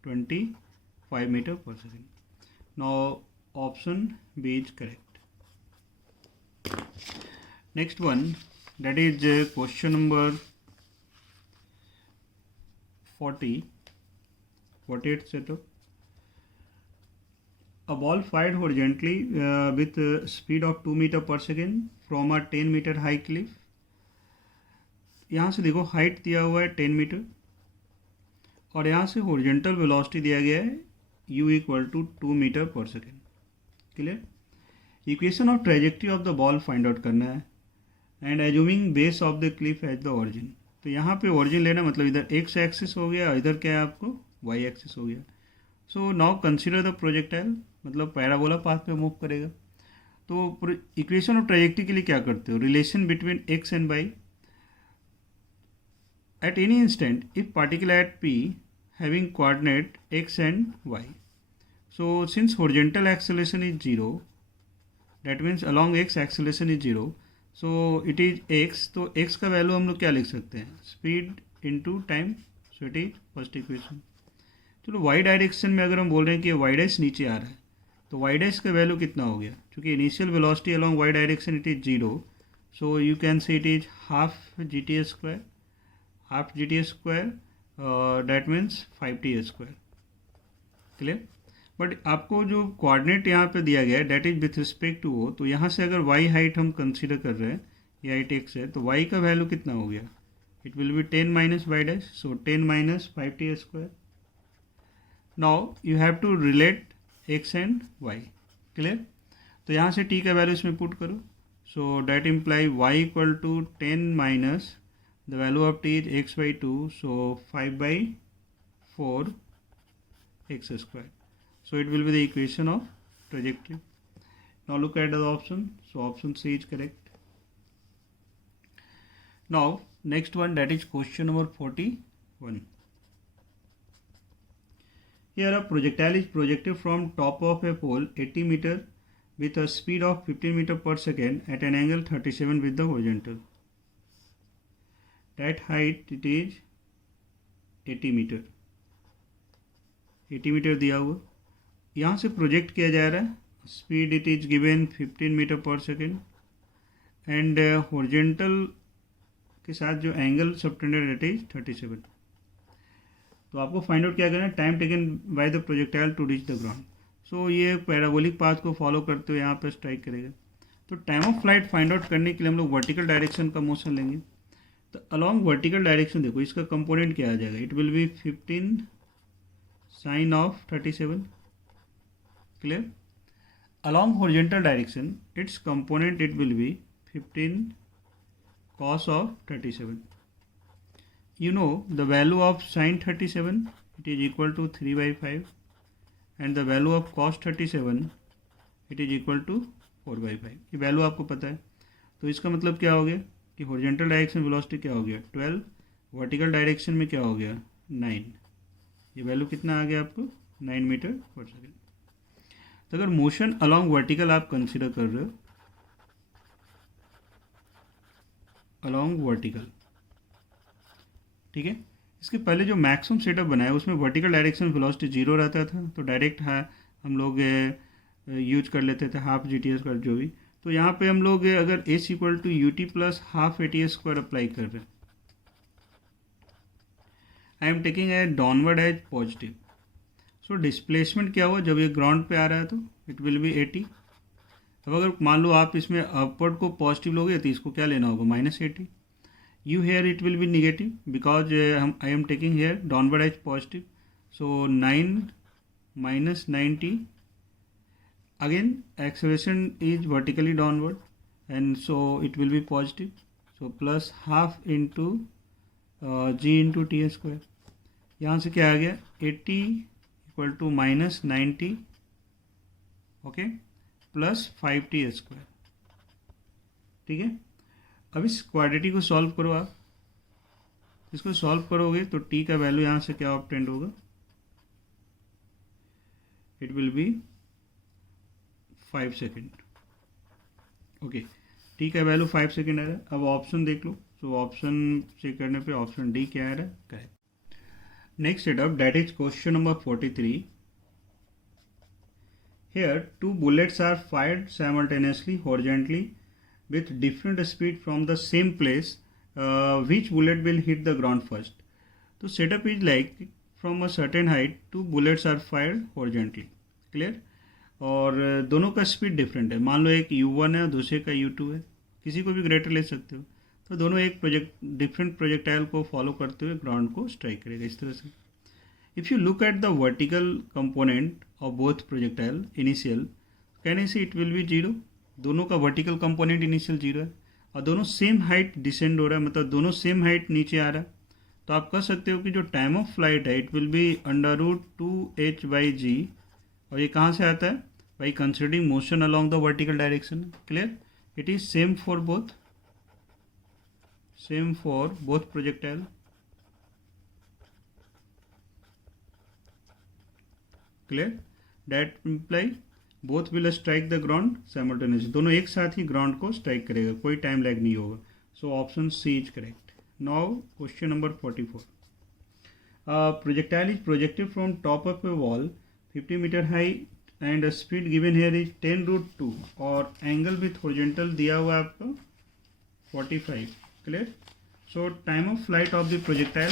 25 meter पर second. Now option B is correct. Next one, that is question number 48 setup. A ball fired horizontally with speed of 2 meter per second from a 10 meter high cliff. यहाँ से देखो height दिया हुआ है 10 metre और यहाँ से हॉरिजॉन्टल वेलोसिटी दिया गया है u इक्वल टू 2 मीटर पर second. Clear. Equation of trajectory of the ball find out करना है and assuming base of the cliff as the origin. तो यहाँ पे ओरिजिन लेना मतलब इधर x एक्सिस हो गया, इधर क्या है आपको y एक्सिस हो गया. So now consider the projectile, मतलब पैराबोला पाथ पे मूव करेगा. तो इक्वेशन ऑफ ट्रेजेक्ट्री के लिए क्या करते हो, relation between x and y eight any instant if particle at p having coordinate x and y. So since horizontal acceleration is 0, that means along x acceleration is 0. So it is x. तो x का value हम लोग क्या लिख सकते हैं, speed into time. So it is first equation. चलो y direction में अगर हम बोल रहे हैं कि y डैश नीचे आ रहा है तो y डैश का वैल्यू कितना हो गया, क्योंकि initial velocity along y direction it is 0. So you can say it is half gt square, that means 5t square. Clear. But आपको जो कोऑर्डिनेट यहाँ पे दिया गया है that is with respect to वो. तो यहाँ से अगर y हाइट हम कंसीडर कर रहे हैं, ये हाइट x है, तो y का वैल्यू कितना हो गया, it will be 10 minus y dash. So 10 minus 5t square. Now you have to relate x and y. Clear. तो यहाँ से t का वैल्यू इसमें पुट करो. So that imply y equal to 10 minus the value of t is x/2. So 5/4 x square. So it will be the equation of trajectory. Now look at the option. So option C is correct. Now next one, that is question number 41. Here a projectile is projected from top of a pole 80 meter with a speed of 15 meter per second at an angle 37 with the horizontal. That height it is 80 meter. 80 metre दिया हुआ यहाँ से project किया जा रहा है, speed it is given 15 metre पर second and horizontal के साथ जो एंगल सबटेंडेड इट इज 37। तो आपको फाइंड आउट क्या करना है, time taken by the projectile to reach the ground. So ये पैराबोलिक पाथ को फॉलो करते हुए यहाँ पर स्ट्राइक करेगा। तो time of flight find out करने के लिए हम लोग वर्टिकल डायरेक्शन का मोशन लेंगे। तो अलॉन्ग वर्टिकल डायरेक्शन देखो इसका कंपोनेंट क्या आ जाएगा, it will be 15 sine of 37। Clear. Along horizontal direction it's component it will be 15 cos of 37. You know the value of sin 37, it is equal to 3/5 and the value of cos 37 it is equal to 4/5। ये value आपको पता है। तो इसका मतलब क्या हो गया कि हॉरिजॉन्टल डायरेक्शन वेलोसिटी क्या हो गया 12, वर्टिकल डायरेक्शन में क्या हो गया 9। ये वैल्यू कितना आ गया आपको 9 मीटर पर सेकेंड। तो अगर मोशन अलॉन्ग वर्टिकल आप कंसिडर कर रहे हो, अलॉन्ग वर्टिकल, ठीक है, इसके पहले जो मैक्सिमम सेटअप बनाया उसमें वर्टिकल डायरेक्शन वेलोसिटी 0 रहता था, तो डायरेक्ट हम लोग यूज कर लेते थे हाफ GTS का जो भी। तो यहाँ पे हम लोग अगर S equal to UT plus half ATS square apply कर रहे हैं, I am taking a downward as positive. So displacement क्या हुआ जब ये ग्राउंड पे आ रहा है तो इट विल बी 80। अब अगर मान लो आप इसमें अपवर्ड को पॉजिटिव लोगे तो इसको क्या लेना होगा -80। U here it will be negative because I am taking here downward as positive. So 9 - 90 again acceleration is vertically downward and so it will be positive. So plus half into G into t square. यहाँ से क्या आ गया 80 equal to -90 okay plus 5t square. ठीक है, अब इस quadratic को सॉल्व करो आप। इसको सॉल्व करोगे तो t का वैल्यू यहाँ से क्या ऑब्टेंड होगा, it will be 5 second. Okay, t का वैल्यू 5 सेकेंड आ रहा है। अब ऑप्शन देख लो, तो ऑप्शन चेक करने पे ऑप्शन डी क्या आ रहा है, correct. Next setup that is question number 43। Here, two bullets are fired simultaneously horizontally with different speed from the same place. Which bullet will hit the ground first? So setup is like from a certain height, two bullets are fired horizontally. Clear? और दोनों का speed different है। मान लो एक U1 है, दूसरे का U2 है, किसी को भी ग्रेटर ले सकते हो। तो दोनों एक डिफरेंट प्रोजेक्टाइल को फॉलो करते हुए ग्राउंड को स्ट्राइक करेगा इस तरह से। If you look at the vertical component of both projectile initial, can you see it will be 0? दोनों का vertical component initial 0 है और दोनों सेम हाइट डिसेंड हो रहा है, मतलब दोनों सेम हाइट नीचे आ रहा है। तो आप कह सकते हो कि जो टाइम ऑफ फ्लाइट है इट विल बी √2h/g, और ये कहाँ से आता है, by considering motion along the vertical direction. Clear, it is same for both projectile. Clear, that imply both will strike the ground simultaneously. दोनों एक साथ ही ग्राउंड को स्ट्राइक करेगा, कोई टाइम लैग नहीं होगा। So option C is correct. Now question number 44। Projectile is projected from top of a wall 50 metre high and speed given here is 10√2 और angle with horizontal दिया हुआ है आपको 45। Clear, so time of flight of the projectile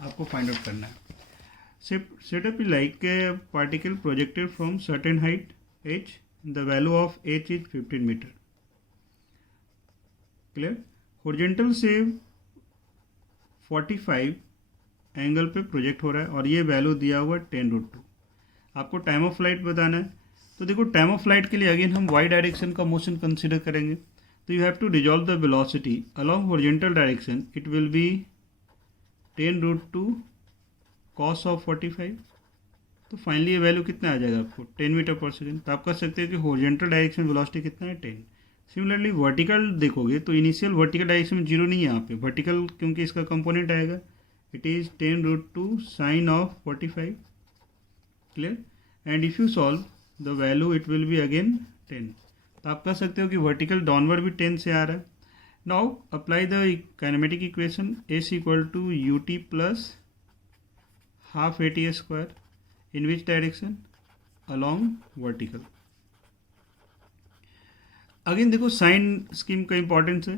आपको find out करना है। Setup is like a particle projected from certain height h. The value of h is 15 meter. Clear? Horizontal से 45 angle पे project हो रहा है और ये वैल्यू दिया हुआ 10√2। आपको टाइम ऑफ फ्लाइट बताना है। तो देखो टाइम ऑफ फ्लाइट के लिए अगेन हम y डायरेक्शन का मोशन कंसिडर करेंगे। तो you have to resolve the velocity along horizontal direction. It will be 10√2 cos of 45। तो फाइनली ये वैल्यू कितना आ जाएगा आपको 10 मीटर पर सेकेंड। तो आप कह सकते हो कि हॉरिजॉन्टल डायरेक्शन वेलोसिटी कितना है 10। सिमिलरली वर्टिकल देखोगे तो इनिशियल वर्टिकल डायरेक्शन में 0 नहीं है यहाँ पे, वर्टिकल क्योंकि इसका कंपोनेंट आएगा। It is 10√2 sine of 45। Clear, and if you solve the value it will be again 10। तो आप कह सकते हो कि वर्टिकल डाउनवर्ड भी 10 से आ रहा है। Now apply the kinematic equation S equal to UT plus half AT square in which direction, along vertical. अगेन देखो साइन स्कीम का इंपॉर्टेंस है,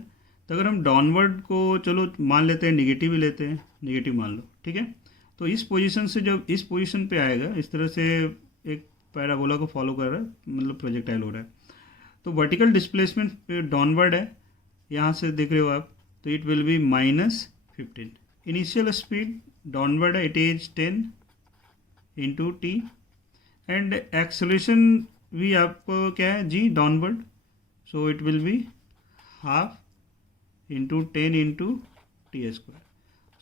तो अगर हम डाउनवर्ड को चलो मान लेते हैं, निगेटिव ही लेते हैं, निगेटिव मान लो, ठीक है। तो इस पोजीशन से जब इस पोजीशन पे आएगा, इस तरह से एक पैराबोला को फॉलो कर रहा है, मतलब प्रोजेक्टाइल हो रहा है, तो वर्टिकल डिस्प्लेसमेंट पे डाउनवर्ड है, यहाँ से देख रहे हो आप, तो it will be -15। Initial speed downward है, it is 10 into t, and acceleration भी आपको क्या है g, downward, so it will be half into 10 into t square.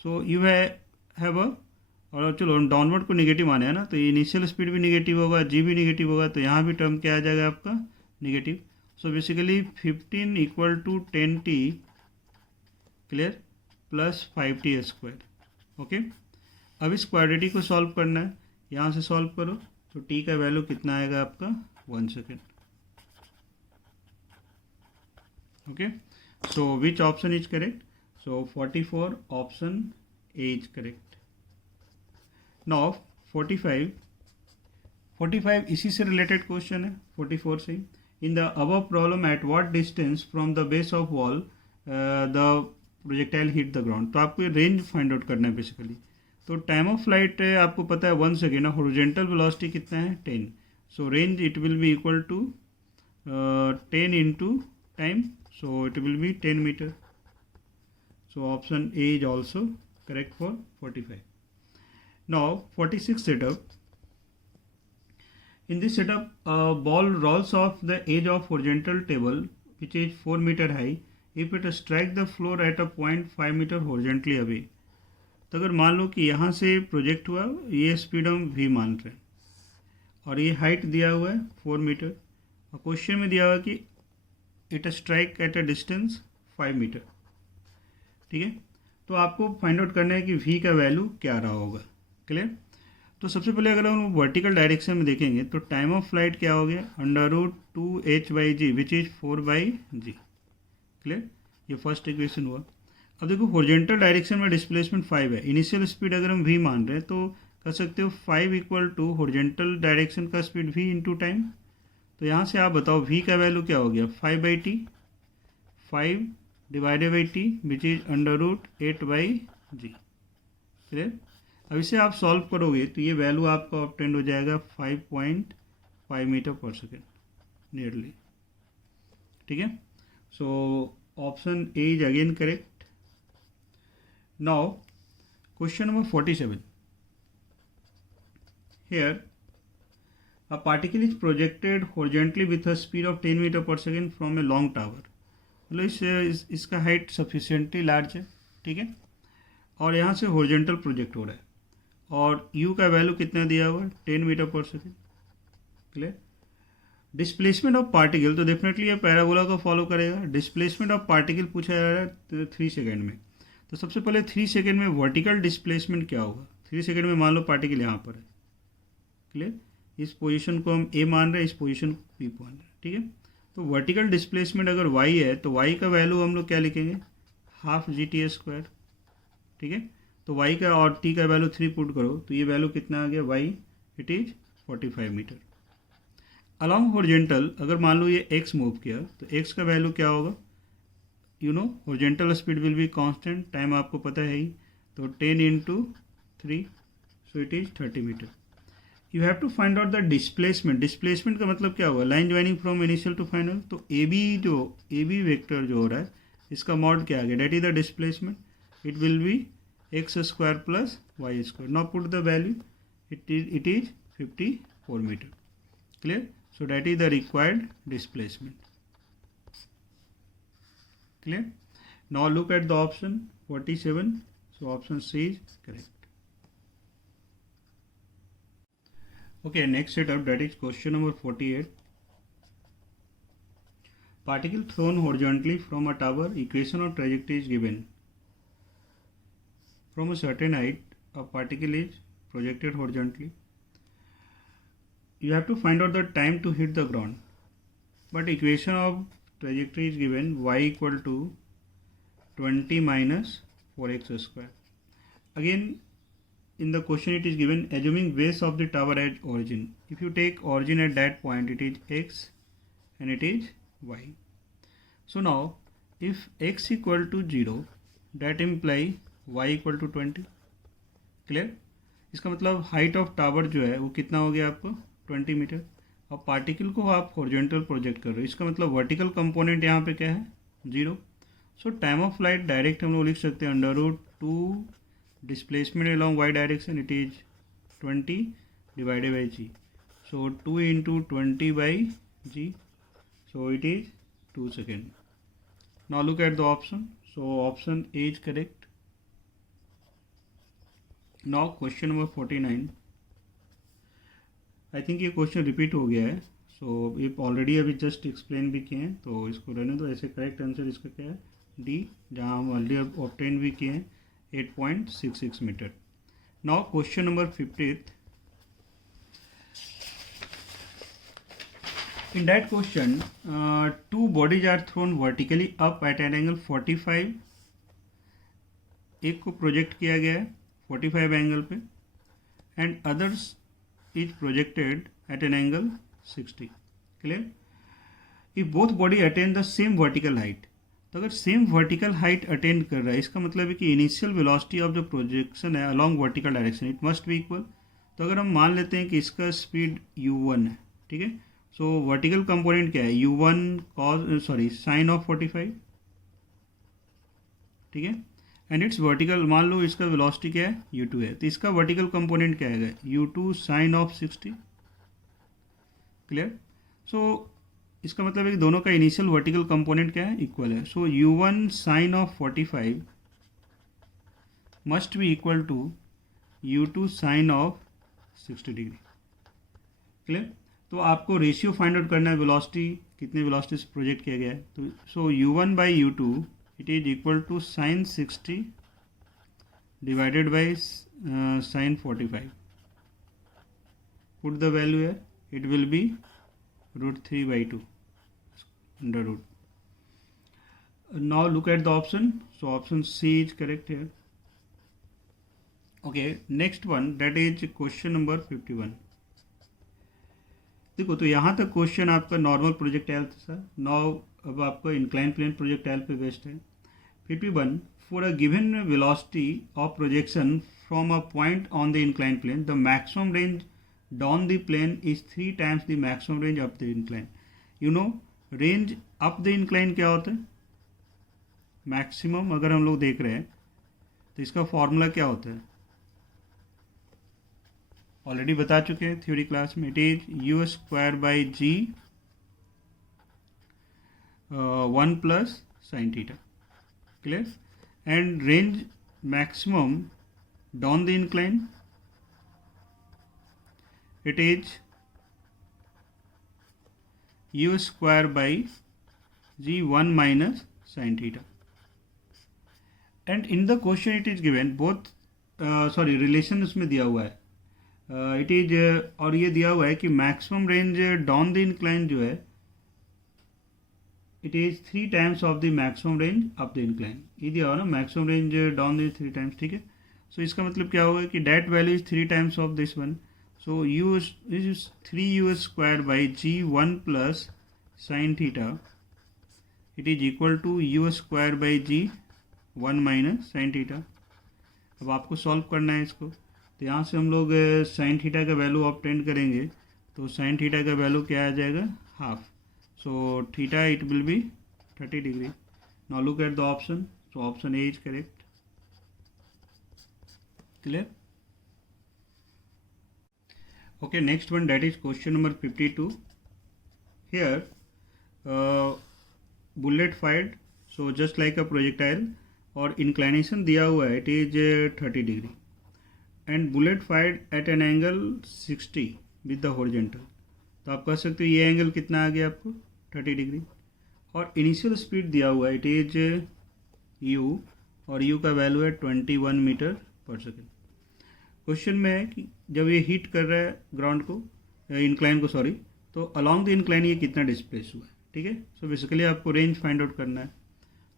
So you have a, और चलो हम डाउनवर्ड को निगेटिव माने हैं ना, तो इनिशियल स्पीड भी निगेटिव होगा, जी भी निगेटिव होगा, तो यहाँ भी टर्म क्या आ जाएगा आपका, negative. So basically 15 equal to 10t, clear, plus 5t square. Okay, अब इस क्वाड्रेटिक को सॉल्व करना है, यहाँ से सॉल्व करो, तो t का वैल्यू कितना आएगा आपका, 1 second. Okay, so which option is correct? So 44, option A is correct. Now 45 इसी से रिलेटेड क्वेश्चन है, 44 से। In the above problem at what distance from the base of wall the projectile hit the ground. तो आपको range find out करना है basically. तो time of flight आपको पता है 1 सेकेंड, हॉरिजॉन्टल वेलोसिटी कितना है, 10। So range it will be equal to 10 into time, so it will be 10 meter. So option A is also correct for 45. Now 46 setup. In this setup, a ball rolls off the edge of horizontal table which is 4 meter high if it strike the floor at a point 5 meter horizontally away. तो अगर मान लो कि यहाँ से project हुआ, ये speed हम v मान रहे हैं और ये हाइट दिया हुआ है 4 मीटर, और क्वेश्चन में दिया हुआ कि it strike at a distance 5 metre, ठीक है। तो आपको फाइंड आउट करना है कि v का वैल्यू क्या रहा होगा, क्लियर। तो सबसे पहले अगर हम वर्टिकल डायरेक्शन में देखेंगे तो टाइम ऑफ फ्लाइट क्या हो गया, √2h/g which is 4/g, clear. ये फर्स्ट इक्वेशन हुआ। अब देखो हॉरिजॉन्टल डायरेक्शन में डिस्प्लेसमेंट 5 है, इनिशियल स्पीड अगर हम v मान रहे हैं तो कर सकते हो 5 इक्वल टू हॉरिजॉन्टल डायरेक्शन का स्पीड v इंटू टाइम। तो यहाँ से आप बताओ v का वैल्यू क्या हो गया, 5/t, 5 divided by t which is √8/g, clear. अब इसे आप सॉल्व करोगे तो ये वैल्यू आपका ऑब्टेंड हो जाएगा 5.5 मीटर पर सेकेंड नियरली, ठीक है। So option A is again correct. Now question number 47। Here a particle is projected horizontally with a speed of 10 meter per second from a long tower. मतलब इसका height sufficiently large है, ठीक है, और यहाँ से हॉरिजॉन्टल प्रोजेक्ट हो रहा है, और u का वैल्यू कितना दिया हुआ है, 10 मीटर पर second, clear. Displacement of particle, तो डेफिनेटली ये पैराबोला को फॉलो करेगा। डिस्प्लेसमेंट ऑफ पार्टिकल पूछा जा रहा है 3 सेकेंड में, तो सबसे पहले 3 सेकेंड में वर्टिकल डिस्प्लेसमेंट क्या होगा। 3 सेकेंड में मान लो पार्टिकल यहाँ पर है, क्लियर, इस पोजीशन को हम ए मान रहे हैं, इस पोजीशन को बी मान रहे हैं, ठीक है। तो वर्टिकल डिस्प्लेसमेंट अगर y है तो y का वैल्यू हम लोग क्या लिखेंगे, हाफ g/t², ठीक है। तो y का और t का वैल्यू 3 पुट करो तो ये वैल्यू कितना आ गया, y it is 45 metre. Along horizontal अगर मान लो ये x मूव किया तो x का वैल्यू क्या होगा, you know horizontal speed will be constant, time आपको पता है ही, तो 10 into 3, so it is 30 metre. You have to find out the displacement. Displacement का मतलब क्या होगा, line joining from initial to final. तो ए बी वेक्टर जो हो रहा है इसका मॉड क्या आ गया, that is the displacement, it will be x² plus y²। Now put the value, it is 54 metre, clear. So that is the required displacement, clear. Now look at the option 47, so option C is correct. Okay, next setup, that is question number 48. Particle thrown horizontally from a tower, equation of trajectory is given. From a certain height, a particle is projected horizontally. You have to find out the time to hit the ground. But equation of trajectory is given, y equal to 20 minus 4x square. Again, in the question it is given assuming base of the tower as origin. If you take origin at that point, it is x and it is y. So now if x equal to 0, that imply y equal to 20. Clear? इसका मतलब height of tower जो है वो कितना हो गया आपको 20 metre. अब पार्टिकल को आप हॉरिजॉन्टल प्रोजेक्ट कर रहे हो, इसका मतलब वर्टिकल कंपोनेंट यहाँ पे क्या है 0. So time of flight direct हम लोग लिख सकते हैं √2 displacement along y direction, it is 20 divided by g. So 2 into 20 by g, so it is 2 seconds. Now look at the option. So option A is correct. Now question number 49. I think ये question repeat हो गया है. सो ये already अभी just explain भी किए हैं, तो इसको रहने दो ऐसे. करेक्ट आंसर इसका क्या है डी, जहाँ हम ऑलरेडी ऑब्टेन भी किए हैं 8.66 metre. Now question number 50. In that question, two bodies are thrown vertically up at an angle 45. एक को प्रोजेक्ट किया गया है 45 एंगल पे, and others is projected at an angle 60. Clear? If both body attain the same vertical height, तो अगर same vertical height attend कर रहा है, इसका मतलब है कि इनिशियल वेलोसिटी ऑफ जो प्रोजेक्शन है along vertical direction, it must be equal. तो अगर हम मान लेते हैं कि इसका स्पीड u1 है, ठीक है. सो वर्टिकल कंपोनेंट क्या है u1 cos साइन ऑफ 45, ठीक है. एंड इट्स वर्टिकल, मान लो इसका वेलोसिटी क्या है u2 है, तो इसका वर्टिकल कंपोनेंट क्या आएगा u2 साइन ऑफ 60. क्लियर? सो इसका मतलब है कि दोनों का इनिशियल वर्टिकल कंपोनेंट क्या है इक्वल है. So u1 sine of 45 must be equal to u2 sine of 60 degree. Clear? तो आपको रेशियो फाइंड आउट करना है वेलोसिटी, कितने वेलोसिटी से प्रोजेक्ट किया गया है. तो so u1 by u2 it is equal to sine 60 divided by sine 45. Put the value है, it will be √3/2 under root. Now look at the option. So option C is correct here. Okay, next one that is question number 51. देखो, तो यहाँ तक question आपका normal projectile था. Now अब आपका incline plane projectile पे बेस्ड है. 51. For a given velocity of projection from a point on the incline plane, the maximum range down the plane is 3 times the maximum range up the incline. You know range up the incline क्या होता है, maximum अगर हम लोग देख रहे हैं तो इसका फॉर्मूला क्या होता है ऑलरेडी बता चुके हैं थ्योरी क्लास में. It is u² g 1 + sin θ. Clear? And range maximum down the incline, it is u² g 1 - sin θ. and in the question it is given both relation उसमें दिया हुआ है. इट इज और ये दिया हुआ है कि maximum range down the incline जो है it is 3 times of the maximum range up the incline. ये दिया हुआ ना, maximum range down the 3 times. ठीक है. सो इसका मतलब क्या होगा कि that value is 3 times of this one. So this is 3u² g 1 + sin θ. It is equal to u² g 1 - sin θ. अब आपको सॉल्व करना है इसको. तो यहाँ से हम लोग sin θ का वैल्यू ऑब्टेन करेंगे. तो sin θ का वैल्यू क्या आ जाएगा half. So theta it will be 30 degree. Now look at the option. So option A is correct. Clear? Okay, next one, that is question number 52. Here bullet fired, so just like a projectile, और inclination दिया हुआ है it is 30 degree and bullet fired at an angle 60 with the horizontal. तो आप कह सकते हो ये एंगल कितना आ गया आपको 30 डिग्री. और इनिशियल स्पीड दिया हुआ है इट इज u, और u का वैल्यू है 21 मीटर पर सेकेंड. क्वेश्चन में है कि जब ये हिट कर रहा है ग्राउंड को, इंक्लाइन को सॉरी, तो अलॉन्ग द इंक्लाइन ये कितना डिस्प्लेस हुआ है. ठीक है. सो बेसिकली आपको रेंज फाइंड आउट करना है.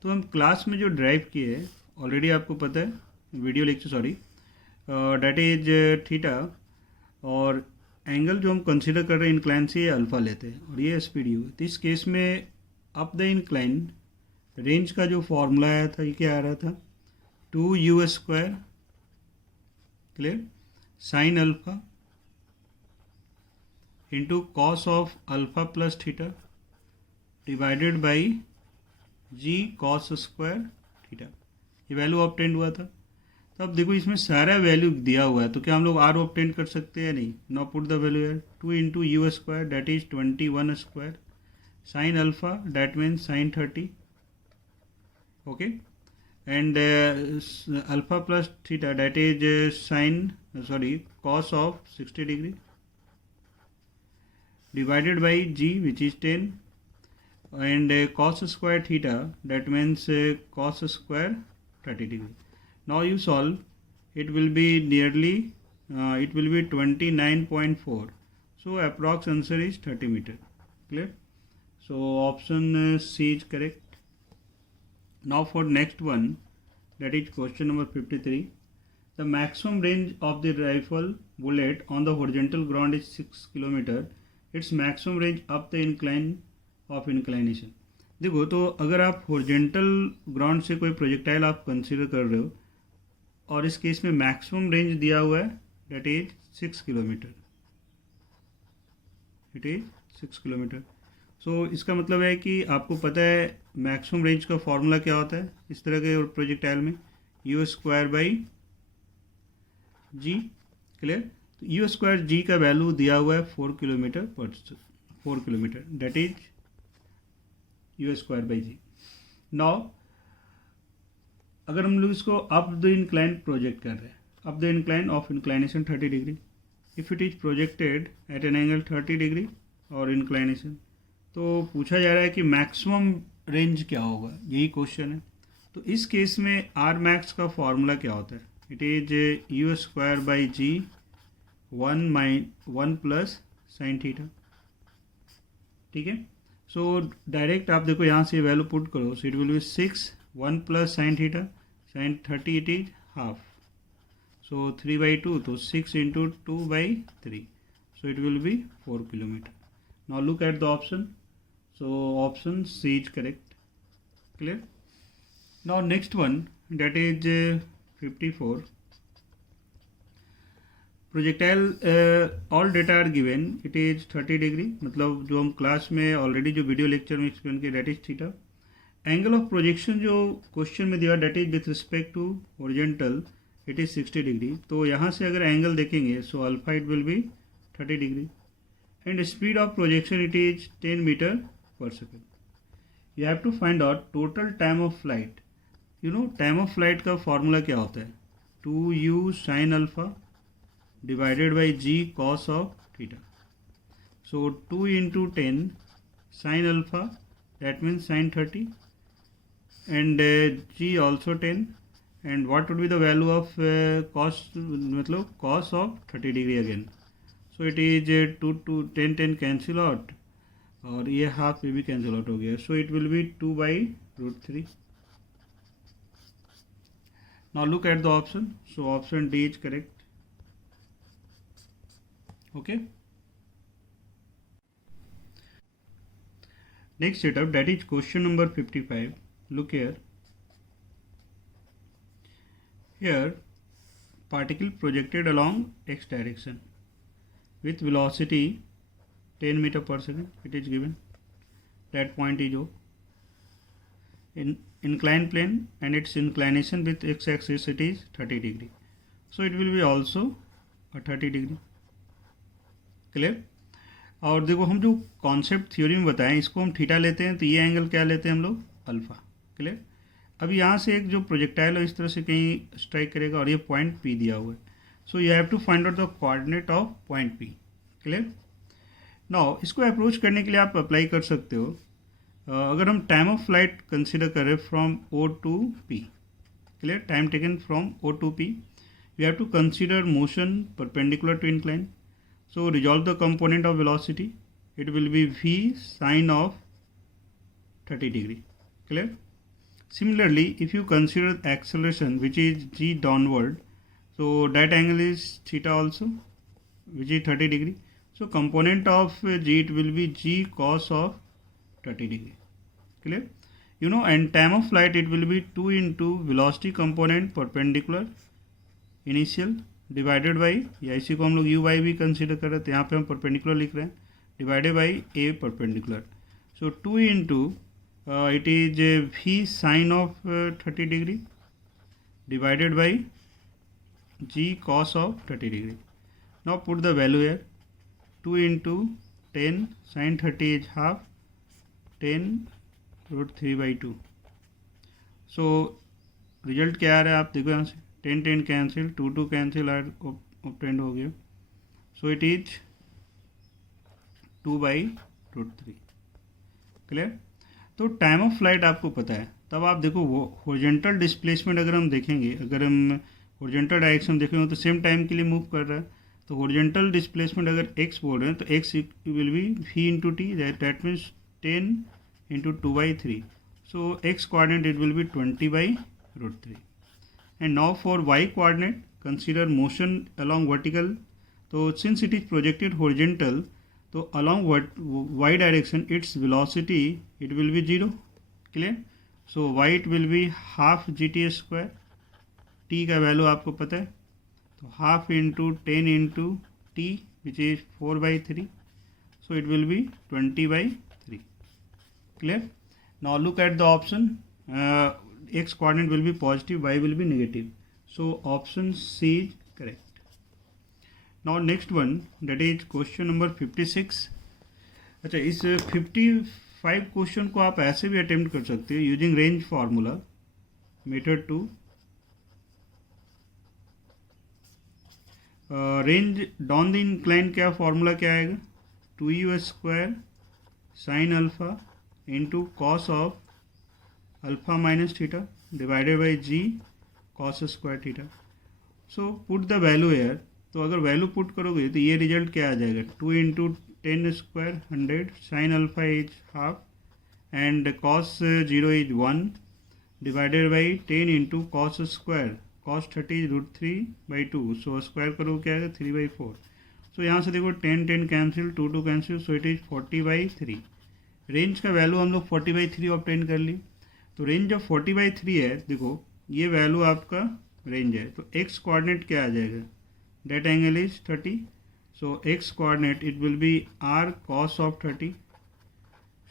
तो हम क्लास में जो ड्राइव किए हैं ऑलरेडी आपको पता है, video lecture that is theta, और एंगल जो हम कंसिडर कर रहे हैं इंक्लाइन से, ये अल्फा लेते हैं और ये स्पीड यू। तो इस केस में अप द इंक्लाइन रेंज का जो फॉर्मूला आया था, ये क्या आ रहा था, 2u², clear, sine alpha into cos of alpha plus theta divided by g cos square theta. ये वैल्यू ऑब्टेंड हुआ था। तो अब देखो इसमें सारा वैल्यू दिया हुआ है, तो क्या हम लोग आर ऑब्टेंड कर सकते हैं? नहीं। नाउ पुट द वैल्यू है 2 into u² that is 21² sine alpha that means sign 30, okay, and alpha plus theta that is sine cos of 60 degree divided by g which is 10, and cos square theta that means cos square 30 degree. Now you solve, it will be nearly it will be 29.4, so approx answer is 30 meter, clear. So option C is correct. Now for next one, that is question number 53. The maximum range of the rifle bullet on the horizontal ground is 6 kilometer. Its maximum range up the incline of inclination. देखो, तो अगर आप horizontal ground से कोई projectile आप consider कर रहे हो और इस केस में मैक्सिमम रेंज दिया हुआ है that is 6 kilometer, it is 6 kilometer. So इसका मतलब है कि आपको पता है मैक्सिमम रेंज का फॉर्मूला क्या होता है इस तरह के प्रोजेक्टाइल में, u² जी, क्लियर। u² जी का वैल्यू दिया हुआ है 4 kilometre that is u² g. Now अगर हम लोग इसको अप द इंक्लाइन प्रोजेक्ट कर रहे हैं, up the incline of inclination 30 degree, if it is projected at an angle 30 degree और इंक्लाइनेशन, तो पूछा जा रहा है कि मैक्सिमम रेंज क्या होगा, यही क्वेश्चन है। तो इस केस में आर मैक्स का फॉर्मूला क्या होता है, it is u² g 1 plus sine theta, ठीक है। सो डायरेक्ट आप देखो यहाँ से वैल्यू पुट करो, so it will be 6 1 plus sine theta, sine 30 it is half, so 3/2, तो 6 into 2/3, so it will be 4 kilometer. Now look at the option, so option C is correct, clear. Now next one that is 54. Projectile all data are given, it is 30 degree, मतलब जो हम class में already जो video lecture में explain किया that is theta. Angle of projection जो question में दिया that is with respect to horizontal, it is 60 degree. तो यहाँ से अगर एंगल देखेंगे so alpha it will be 30 degree, and speed of projection it is 10 metre पर second. You have to find out total time of flight. You know time of flight का formula क्या होता है, 2u sine alpha divided by g cos of theta. So 2 into 10 sin alpha, that means sin 30, and g also 10, and what would be the value of cos, मतलब cos of 30 degree again. So it is 2 10 cancel out, और ये half ये भी cancel out हो गया, so it will be 2/√3. Now look at the option, so option D is correct. Okay, next setup, that is question number 55. Look here, particle projected along x direction with velocity 10 meter per second, it is given. That point is O in inclined plane, and its inclination with x axis it is 30 degree, so it will be also a 30 degree, clear. और देखो हम जो concept theory में बताएं इसको हम theta लेते हैं, तो ये एंगल क्या लेते हैं हम लोग, अल्फा, क्लियर। अब यहाँ से एक जो प्रोजेक्टाइल है इस तरह से कहीं स्ट्राइक करेगा और ये पॉइंट पी दिया हुआ है, so you have to find out the coordinate of point P, clear. नाउ इसको अप्रोच करने के लिए आप अप्लाई कर सकते हो, अगर हम टाइम ऑफ फ्लाइट कंसिडर करें from O to P, clear, time taken from O to P, you have to consider motion perpendicular to incline. So resolve the component of velocity. It will be v sine of 30 degree. Clear? Similarly, if you consider acceleration which is g downward, So that angle is theta also, which is 30 degree. So component of g, it will be g cos of 30 degree. Clear? You know, and time of flight, it will be 2 into velocity component perpendicular initial divided by, या इसी को हम लोग you Y भी consider कर रहे थे, यहाँ पे हम परपेंडिकुलर लिख रहे हैं, divided by a perpendicular. So 2 into it is v sine of 30 degree divided by g cos of 30 degree. Now put the value here. 2 into 10 sine 30 is half 10 root 3 by 2. So result क्या आ रहा है आप देखो यहाँ से. 10 10 cancel, 2 2 cancel are obtained हो गया. So it is 2 by root 3. Clear? तो टाइम ऑफ फ्लाइट आपको पता है, तब आप देखो वो हॉरिजॉन्टल डिस्प्लेसमेंट अगर हम देखेंगे, अगर हम हॉरिजॉन्टल डायरेक्शन देखेंगे तो सेम टाइम के लिए मूव कर रहा है. तो हॉरिजॉन्टल डिस्प्लेसमेंट अगर x बोल रहे हैं तो x will be v into t, that means 10 into 2 by 3. So x coordinate it will be 20 by root 3. And now for y coordinate, consider motion along vertical. So since it is projected horizontal, so along y direction its velocity it will be 0. Clear? So y it will be half gt square. t का value आपको पता है, तो half into 10 into t which is 4 by 3. So it will be 20 by 3. Clear? Now look at the option. X coordinate will be positive, y will be negative. So option C is correct. Now next one, that is question number 56. अच्छा, इस 55 question को आप ऐसे भी attempt कर सकते हो using range formula method 2. Range down the incline क्या फार्मूला क्या आएगा? 2u square sine alpha into cos of alpha minus theta divided by g cos square theta. So put the value here. तो अगर value put करोगे तो ये result क्या आ जाएगा? 2 into 10 square 100 sine alpha is half and cos 0 is 1 divided by 10 into cos square cos 30 is root 3 by 2. So square करो क्या आएगा? 3 बाई 4. सो यहाँ से देखो 10 10 cancel, 2 2 cancel, so it is 40 by 3. Range का वैल्यू हम लोग 40 बाई 3 ऑब्टेन कर ली. तो रेंज जब 40 बाई 3 है, देखो ये वैल्यू आपका रेंज है, तो x कोऑर्डिनेट क्या आ जाएगा? That angle is 30. So x coordinate it will be r cos of 30.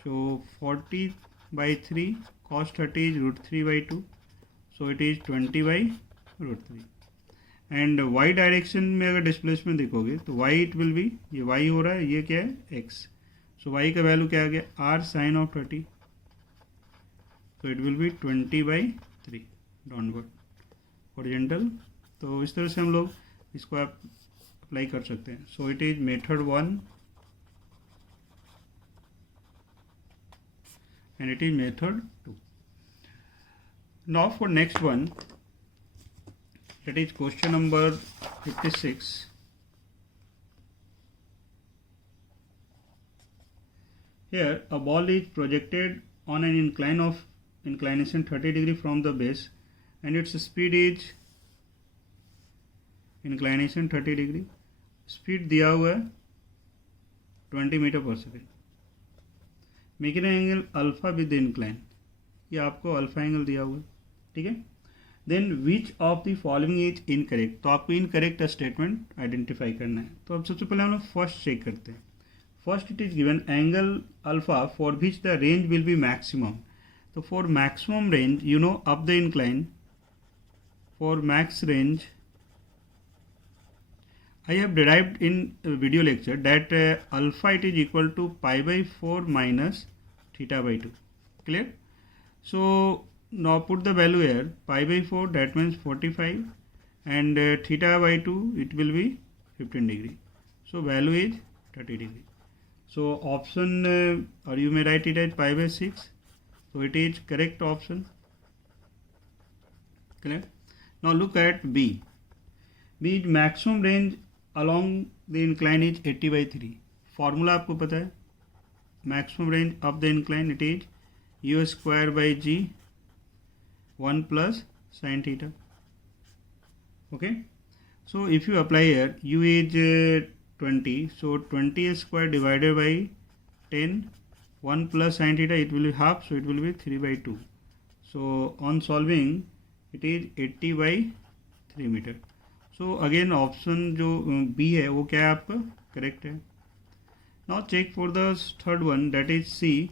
So 40 by 3 cos 30 is root 3 by 2. So it is 20 by root 3. And y direction में अगर डिस्प्लेसमेंट देखोगे तो y इट विल बी, ये y हो रहा है, ये क्या है? x. सो y का वैल्यू क्या आ गया? r sine of 30. तो it will be 20 by 3 downward horizontal. तो इस तरह से हम लोग इसको आप अप्लाई कर सकते हैं. सो it is method 1 and it is method 2. Now for next one, that is question number 56. Here a ball is projected on an inclination 30 degree from the base and its speed is inclination 30 degree. Speed दिया हुआ है 20 metre पर second. Making angle alpha with incline, ये आपको alpha angle दिया हुआ है, ठीक है. Then which of the following is incorrect. तो आपको इनकरेक्ट स्टेटमेंट आइडेंटिफाई करना है. तो अब सबसे पहले हम लोग फर्स्ट चेक करते हैं. First it is given angle alpha for which the range will be maximum. तो for maximum range you know up the incline, for max range I have derived in video lecture that alpha it is equal to pi by 4 minus theta by 2. Clear? So now put the value here. Pi by 4 that means 45 and theta by 2 it will be 15 degree. So value is 30 degree. So option or you may write it as pi by 6. So it is correct option. Clear? Now look at B. B is maximum range along the incline is 80 by 3. Formula आपको पता है, maximum range of the incline it is u square by g 1 plus sine theta. Okay. So if you apply here, u is 20, so 20 square divided by 10, 1 plus sin theta, it will be half, so it will be 3 by 2. So on solving it is 80 by 3 metre. So again option जो B है वो क्या है आपका correct है. Now check for the third one, that is C.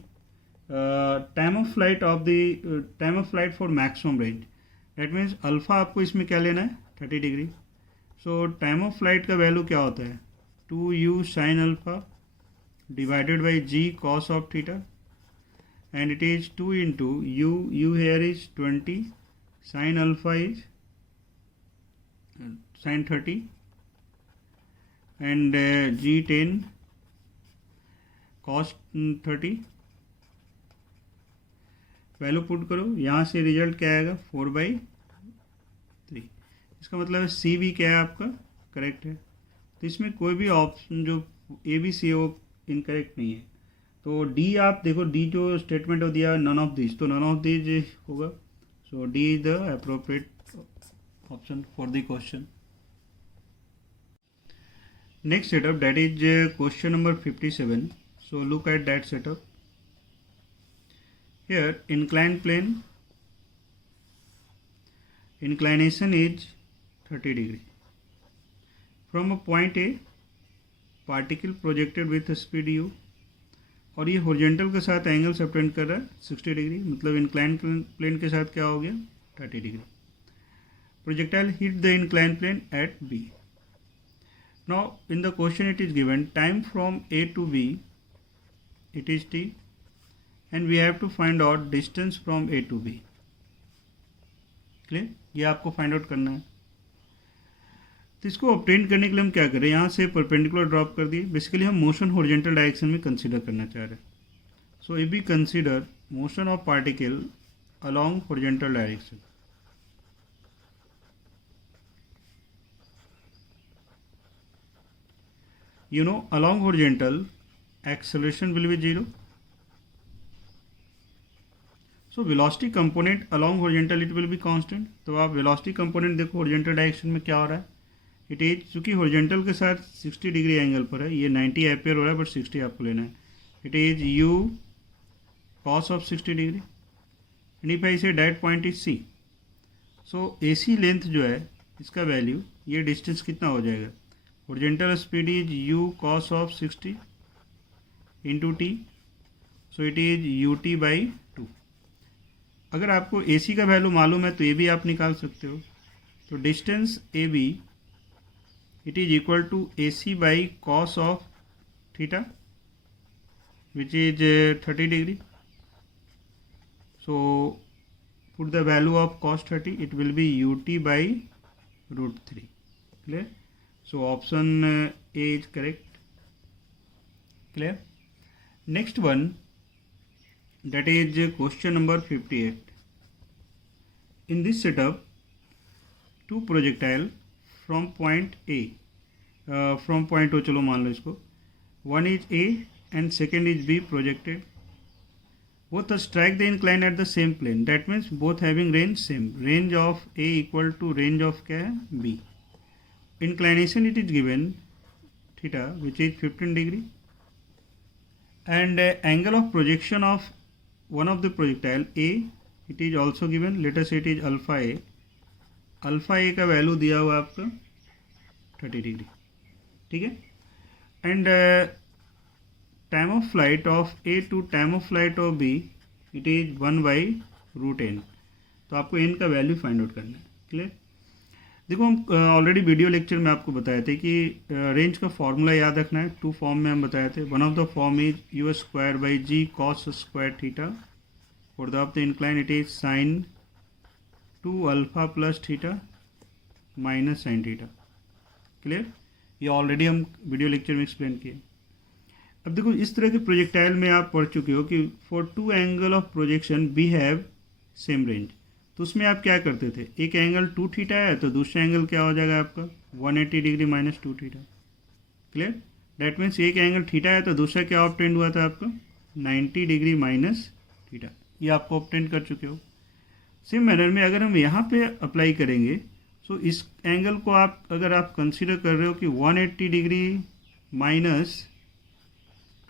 Time of flight for maximum range. That means alpha आपको इसमें क्या लेना है 30 degree. So time of flight का वैल्यू क्या होता है 2u sin alpha divided by g cos of theta, and it is 2 into u here is 20, sin alpha is sin 30, and g 10 cos 30. Value put करो, यहाँ से result क्या आएगा 4/3. इसका मतलब है सी भी क्या है आपका करेक्ट है. तो इसमें कोई भी ऑप्शन जो ए बी सी है वो इनकरेक्ट नहीं है. तो डी आप देखो, डी जो स्टेटमेंट हो दिया नन ऑफ दिस, तो नन ऑफ दिस होगा. So D is the appropriate option for the question. Next setup, that is question number 57. So look at that setup. Here inclined plane, inclination is 30 degree. From a point A, particle projected with speed u, और ये horizontal के साथ angle subtend कर रहा है 60 degree, मतलब inclined plane के साथ क्या हो गया 30 degree. Projectile hit the inclined plane at B. Now in the question it is given time from A to B, it is t, and we have to find out distance from A to B. Clear, ये आपको find out करना है. तो इसको obtain करने के लिए हम क्या करें, यहाँ से परपेंडिकुलर ड्रॉप कर दिए. बेसिकली हम मोशन हॉरिजॉन्टल डायरेक्शन में कंसीडर करना चाह रहे हैं. So if we consider motion of particle along horizontal direction, you know along horizontal acceleration will be 0. So velocity component along horizontal it will be constant. तो आप velocity component देखो horizontal direction में क्या हो रहा है. इट इज चूँकि horizontal के साथ 60 डिग्री एंगल पर है, ये 90 एम्पियर हो रहा है बट 60 आपको लेना है. It is u cos of 60 degree, and if I say that point is C. So AC length जो है इसका वैल्यू, ये डिस्टेंस कितना हो जाएगा, horizontal speed is u cos of 60 into t, so it is ut by 2. अगर आपको AC का वैल्यू मालूम है तो ये भी आप निकाल सकते हो. तो distance AB it is equal to AC by cos of theta which is 30 degree. So put the value of cos 30, it will be ut by √3. Clear. So option A is correct. Clear. Next one, that is question number 58. In this setup, two projectile from point A, from point O, चलो मान लो इसको, one is A and second is B projected. Both strike the incline at the same plane. That means both having range same. Range of A equal to range of क्या है B. Inclination it is given theta which is 15 degree, and angle of projection of one of the projectile A it is also given. Let us say it is alpha A. Alpha A का value दिया हुआ आपका 30 डिग्री. ठीक है. And time of flight of A to time of flight of B it is 1/√n. तो आपको n का वैल्यू फाइंड आउट करना है. क्लियर. देखो हम ऑलरेडी वीडियो लेक्चर में आपको बताए थे कि रेंज का फॉर्मूला याद रखना है. टू फॉर्म में हम बताए थे. One of the form is u² / g cos² theta. For the of the incline it is sign 2 alpha plus theta minus sine theta. Clear. ये ऑलरेडी हम वीडियो लेक्चर में एक्सप्लेन किए. अब देखो इस तरह के प्रोजेक्टाइल में आप पढ़ चुके हो कि for two angle of projection we have same range. तो उसमें आप क्या करते थे, एक एंगल 2 थीटा है तो दूसरा एंगल क्या हो जाएगा आपका 180 degree minus 2 theta. Clear. That means एक एंगल थीटा है तो दूसरा क्या ऑब्टेंड हुआ था आपका 90 डिग्री माइनस थीटा. ये आपको ऑब्टेंड कर चुके हो. सेम मैनर में अगर हम यहाँ पे अप्लाई करेंगे सो इस एंगल को आप अगर आप कंसीडर कर रहे हो कि 180 degree minus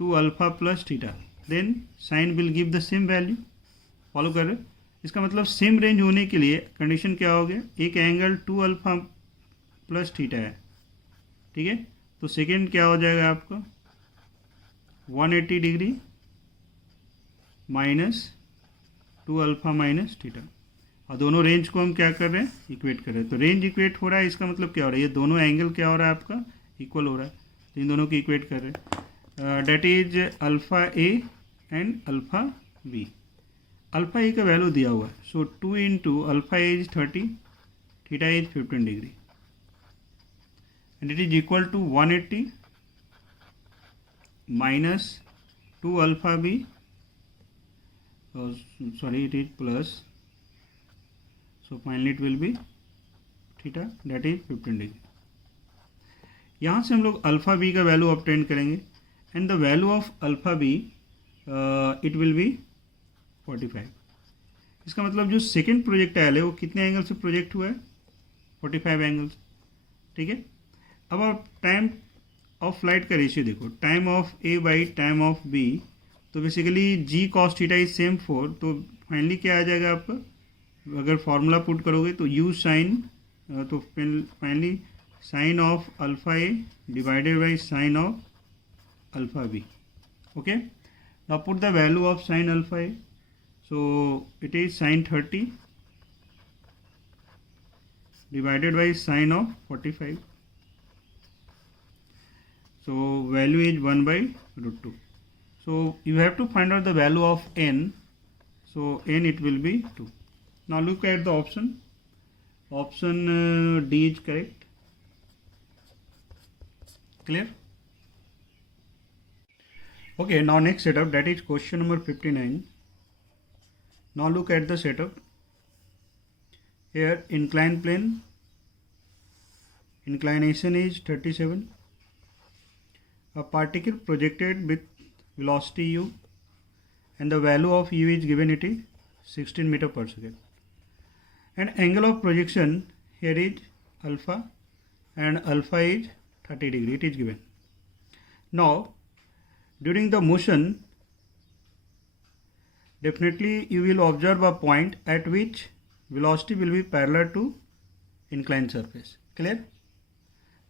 2 alpha plus theta, then sine will give the same value. Follow कर रहे हो? इसका मतलब सेम रेंज होने के लिए कंडीशन क्या हो गया, एक एंगल 2 अल्फा प्लस थीटा है, ठीक है, तो सेकेंड क्या हो जाएगा आपका 180 degree minus 2 alpha minus theta, और दोनों रेंज को हम क्या कर रहे हैं, इक्वेट कर रहे हैं। तो रेंज इक्वेट हो रहा है, इसका मतलब क्या हो रहा है, ये दोनों एंगल क्या हो रहा है आपका, इक्वल हो रहा है, तो इन दोनों को इक्वेट कर रहे हैं। That is alpha A and alpha B. Alpha A का वैल्यू दिया हुआ है, so 2 into alpha A is 30, theta is 15 degree, and it is equal to 180 minus 2 alpha B, sorry it is plus, so finally it will be theta that is 15 degree. यहाँ से हम लोग alpha B का value obtain करेंगे, and the value of alpha B it will B 45। इसका मतलब जो second projectile है वो कितने एंगल से प्रोजेक्ट हुआ है, 45 एंगल से, ठीक है। अब आप टाइम ऑफ फ्लाइट का रेशियो देखो, time of A by time of B, तो basically g cos theta is same 4, तो फाइनली क्या आ जाएगा आपका, अगर फॉर्मूला पुट करोगे तो यू साइन, तो finally sine of alpha A divided by sine of alpha B. Okay, now put the value of sine alpha A, so it is sine 30 divided by sine of 45, so value is 1 by root 2. So you have to find out the value of n, so n it will be 2. Now look at the option, option D is correct. Clear? Okay, now next setup, that is question number 59. Now look at the setup. Here inclined plane, inclination is 37, a particle projected with velocity u, and the value of u is given, it is 16 meter per second, and angle of projection here is alpha, and alpha is 30 degree, it is given. Now during the motion, definitely you will observe a point at which velocity will be parallel to inclined surface. Clear?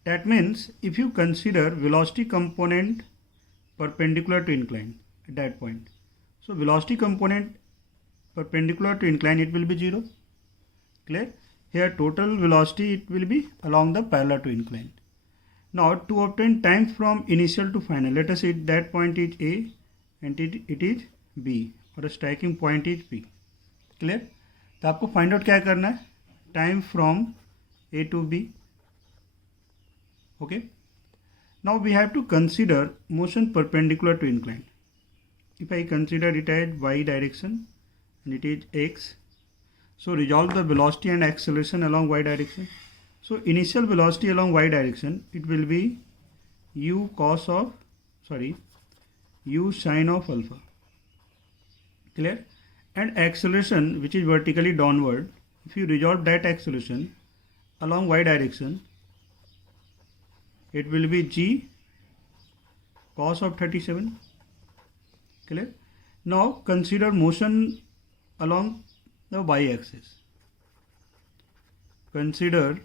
That means if you consider velocity component perpendicular to incline at that point, so velocity component perpendicular to incline, it will be 0. Clear? Here total velocity it will be along the parallel to incline. Now to obtain time from initial to final, let us say that point is A and it is B, और striking point is P. Clear? तो आपको find out क्या करना है, time from A to B. Okay, now we have to consider motion perpendicular to incline. If I consider it as y direction and it is x, so resolve the velocity and acceleration along y direction. So initial velocity along y direction, it will be u cos of, sorry, u sin of alpha. Clear? And acceleration which is vertically downward, if you resolve that acceleration along y direction, it will be g cos of 37. Clear? Now consider motion along the y axis. Consider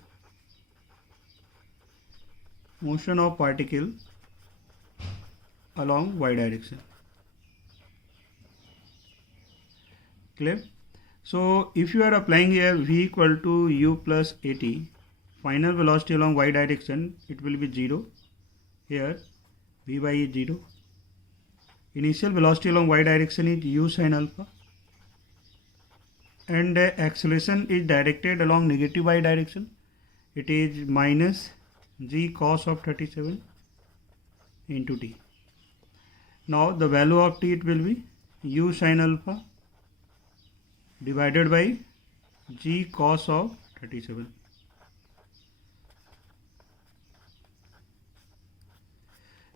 motion of particle along y direction. Clear? So if you are applying here v equal to u plus at, final velocity along y direction, it will be 0. Here vy is 0. Initial velocity along y direction is u sin alpha, and acceleration is directed along negative y direction, it is minus g cos of 37 into t. Now the value of t, it will be u sin alpha divided by g cos of 37.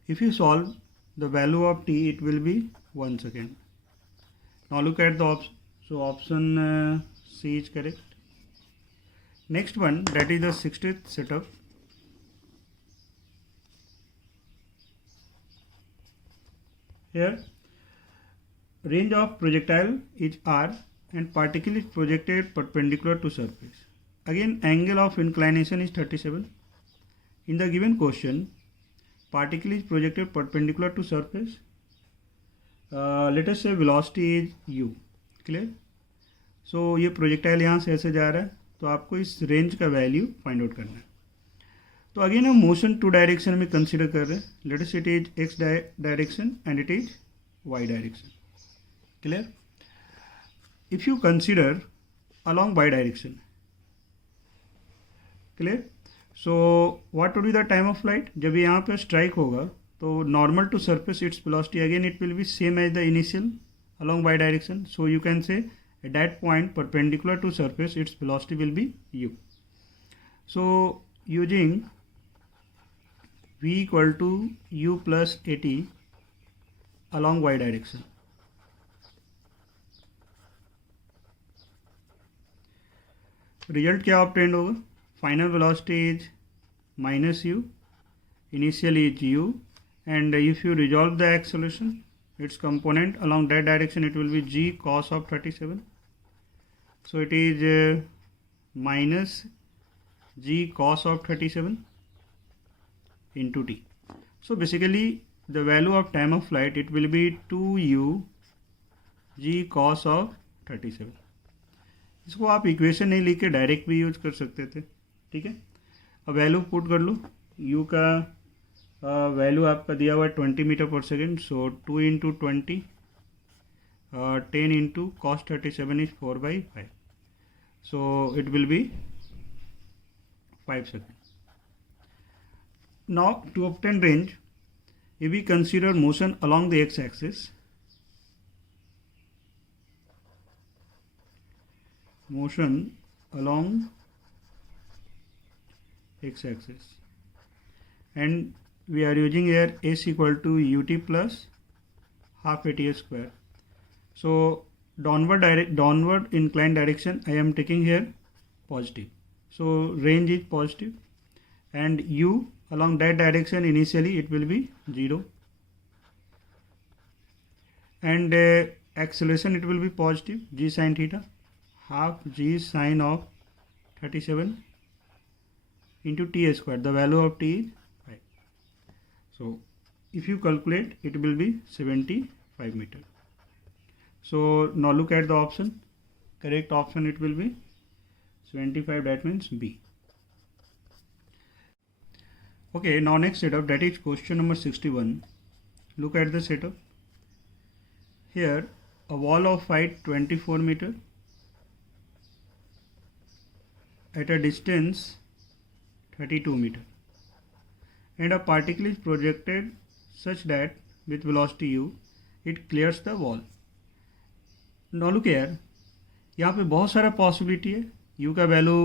If you solve the value of t, it will be 1 second. Now look at the option. So option C is correct. Next one, that is the 60th setup. Here range of projectile is r and particle is projected perpendicular to surface. Again angle of inclination is 37. In the given question, particle is projected perpendicular to surface. Let us say velocity is u. Clear? So ये projectile यहाँ से ऐसे जा रहा है, तो आपको इस रेंज का वैल्यू फाइंड आउट करना है. तो अगेन हम मोशन टू डायरेक्शन में कंसिडर कर रहे हैं. Let us it is x direction and it is y direction. Clear? If you consider along y direction. Clear? So what would be the time of flight? जब ये यहाँ पे strike होगा तो normal to surface its velocity again it will be same as the initial along y direction. So you can say at that point perpendicular to surface its velocity will be u. So using v equal to u plus at along y direction. Result क्या obtain होगा? Final velocity is minus you, initial is you, and if you resolve the acceleration its component along that direction it will be g cos of 37. So it is minus g cos of 37 into t. So basically the value of time of flight it will be 2u g cos of 37. इसको आप equation नहीं लिख के direct भी use कर सकते थे. ठीक है, अब वैल्यू पुट कर लो. u का वैल्यू आपका दिया हुआ है 20 मीटर पर second. So 2 into 20 10 into cos 37 is 4/5. So it will be 5 second. Now to obtain range if we consider motion along the x-axis, motion along x-axis, and we are using here s equal to ut plus half at square. So downward inclined direction I am taking here positive. So range is positive, and u along that direction initially it will be 0, and acceleration it will be positive g sin theta, half g sin of 37 into t square. The value of t is 5. So if you calculate it will be 75 meter. So now look at the option. Correct option it will be 75, that means B. Okay, now next setup, that is question number 61. Look at the setup. Here a wall of height 24 meter at a distance 32 meter, and a particle is projected such that with velocity u it clears the wall. Now look here, यहाँ पे बहुत सारा possibility है. u का value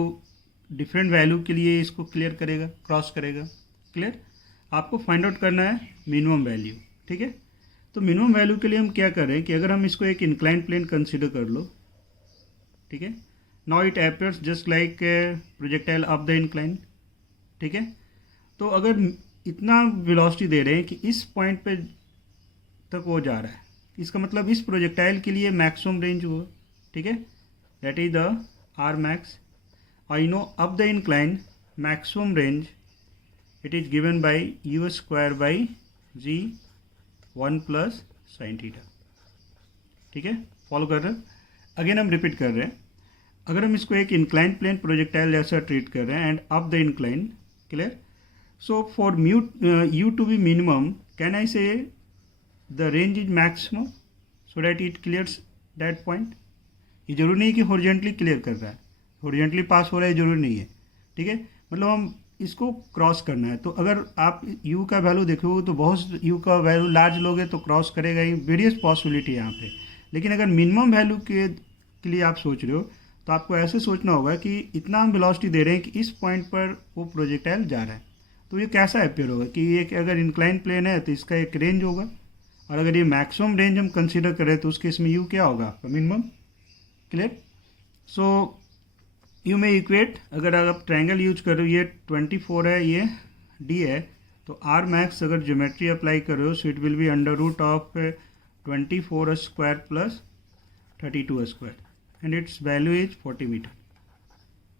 different value के लिए इसको clear करेगा, क्रॉस करेगा. क्लियर? आपको फाइंड आउट करना है मिनिमम वैल्यू. ठीक है, तो मिनिमम वैल्यू के लिए हम क्या कर रहे हैं कि अगर हम इसको एक इंक्लाइन प्लेन कंसिडर कर लो. ठीक है, now it appears just like projectile up the incline. ठीक है, तो अगर इतना वेलोसिटी दे रहे हैं कि इस पॉइंट पे तक वो जा रहा है, इसका मतलब इस प्रोजेक्टाइल के लिए मैक्सिमम रेंज हुआ. ठीक है, that is the R max. I know up the incline maximum range it is given by u square by g 1 plus sin theta. ठीक है, फॉलो कर रहे हैं. अगेन हम रिपीट कर रहे हैं. अगर हम इसको एक इंक्लाइन प्लेन प्रोजेक्टाइल जैसा ट्रीट कर रहे हैं and up the incline. Clear? So for u to be minimum, can I say the range is maximum so that it clears that point? ये जरूरी नहीं कि हॉरिजॉन्टली क्लियर कर रहा है, हॉरिजॉन्टली पास हो रहा है जरूरी नहीं है. ठीक है, मतलब हम इसको क्रॉस करना है. तो अगर आप u का वैल्यू देखोगे तो बहुत u का वैल्यू लार्ज लोगे तो क्रॉस करेगा ही. वेरियस पॉसिबिलिटी यहाँ पे. लेकिन अगर मिनिमम वैल्यू के लिए आप सोच रहे हो तो आपको ऐसे सोचना होगा कि इतना हम वेलोसिटी दे रहे हैं कि इस पॉइंट पर वो प्रोजेक्टाइल जा रहा है. तो ये कैसा अपेयर होगा कि ये अगर इंक्लाइन प्लेन है तो इसका एक रेंज होगा, और अगर ये मैक्सिमम रेंज हम कंसिडर करें तो उस केस में u क्या होगा आपका? Minimum. Clear? So you may equate, अगर आप ट्रायंगल यूज कर रहे हो, ये 24 है, ये डी है, तो आर मैक्स अगर ज्योमेट्री अप्लाई कर रहे हो, so it will be under root of 24 square plus 32 square and its value is 40 metre.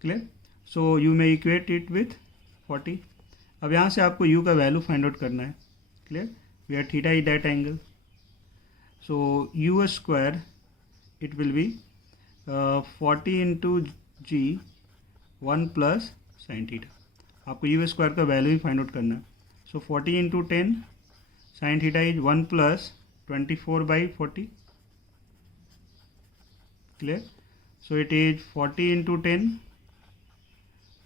Clear? So you may equate it with 40. अब यहाँ से आपको u का वैल्यू फाइंड आउट करना है. Clear? We are theta is that angle, so u square it will be 40 into g 1 plus sine theta. आपको u square का value ही फाइंड आउट करना है. So 40 into 10 sine theta is 1 plus 24/40. Clear? So it is 40 into 10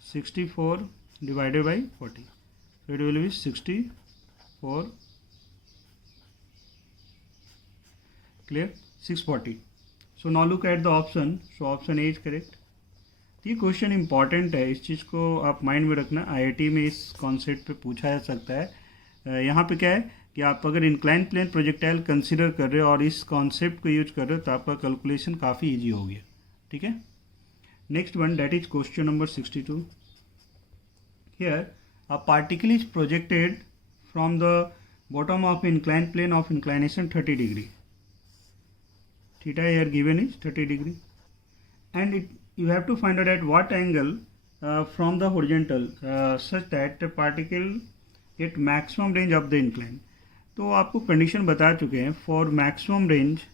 64 divided by 40. So it will be 64. Clear? 640. So now look at the option. So option A is correct. ये question important है, इस चीज़ को आप mind में रखना. IIT में इस concept पे पूछा जा सकता है. यहाँ पे क्या है कि आप अगर इंक्लाइन प्लेन प्रोजेक्टाइल कंसिडर कर रहे हो और इस कॉन्सेप्ट को यूज कर रहे हो तो आपका कैलकुलेशन काफ़ी ईजी हो गया. ठीक है. Next one, that is question number 62. Here, a particle is projected from the bottom of inclined plane of inclination 30 degree. Theta here given is 30 degree, and you have to find out at what angle from the horizontal such that the particle get maximum range of the incline. तो आपको condition बता चुके हैं. For maximum range,